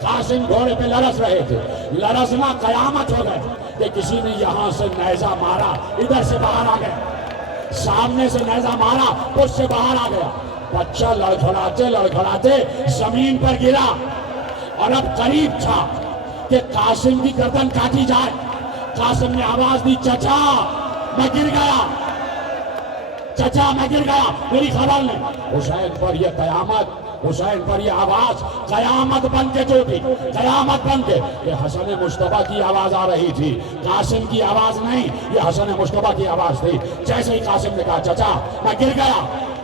قاسم گھوڑے پہ لرز رہے تھے، لرزنا قیامت ہو گئے کہ کسی نے یہاں سے نیزہ مارا، ادھر سے باہر آ گیا، سامنے سے نیزہ مارا، اس سے باہر آ گیا، بچہ لڑکھڑاتے لڑکھڑاتے زمین پر گرا، اور اب قریب تھا کہ قاسم کی گردن کاٹی جائے۔ قاسم نے آواز دی چچا میں گر گیا، چچا میں گر گیا، میری خبر نہیں۔ حسین پر یہ قیامت، حسین پر یہ آواز قیامت بن کے ٹوٹی، قیامت بن کے، یہ حسن مصطفیٰ کی آواز آ رہی تھی، قاسم کی آواز نہیں، یہ حسن مصطفیٰ کی آواز تھی۔ جیسے ہی قاسم نے کہا چچا میں گر گیا،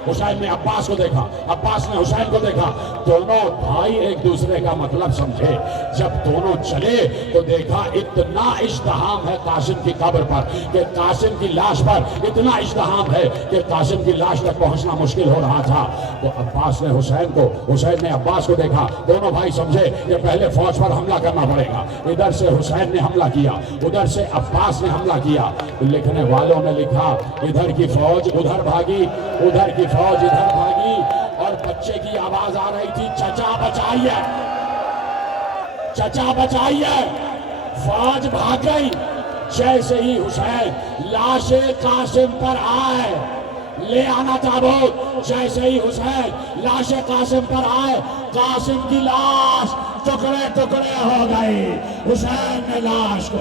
حسین نے عباس کو دیکھا، عباس نے حسین کو دیکھا، دونوں بھائی ایک دوسرے کا مطلب سمجھے۔ جب دونوں چلے تو دیکھا اتنا ازدحام ہے قاسم کی قبر پر کہ قاسم کی لاش پر اتنا ازدحام ہے کہ قاسم کی لاش تک پہنچنا مشکل ہو رہا تھا۔ تو عباس نے حسین کو، حسین نے عباس کو دیکھا، دونوں بھائی سمجھے کہ پہلے فوج پر حملہ کرنا پڑے گا۔ ادھر سے حسین نے حملہ کیا، ادھر سے عباس نے حملہ کیا۔ لکھنے والوں نے لکھا ادھر کی فوج ادھر بھاگی، ادھر کی فوج ادھر بھاگی، اور بچے کی آواز آ رہی تھی چچا بچائیے، چچا بچائیے۔ فوج بھاگ گئی۔ جیسے ہی حسین لاش قاسم پر آئے، لے آنا تابوت، جیسے ہی حسین لاش قاسم پر آئے، قاسم کی لاش ٹکڑے ٹکڑے ہو گئی۔ حسین نے لاش کو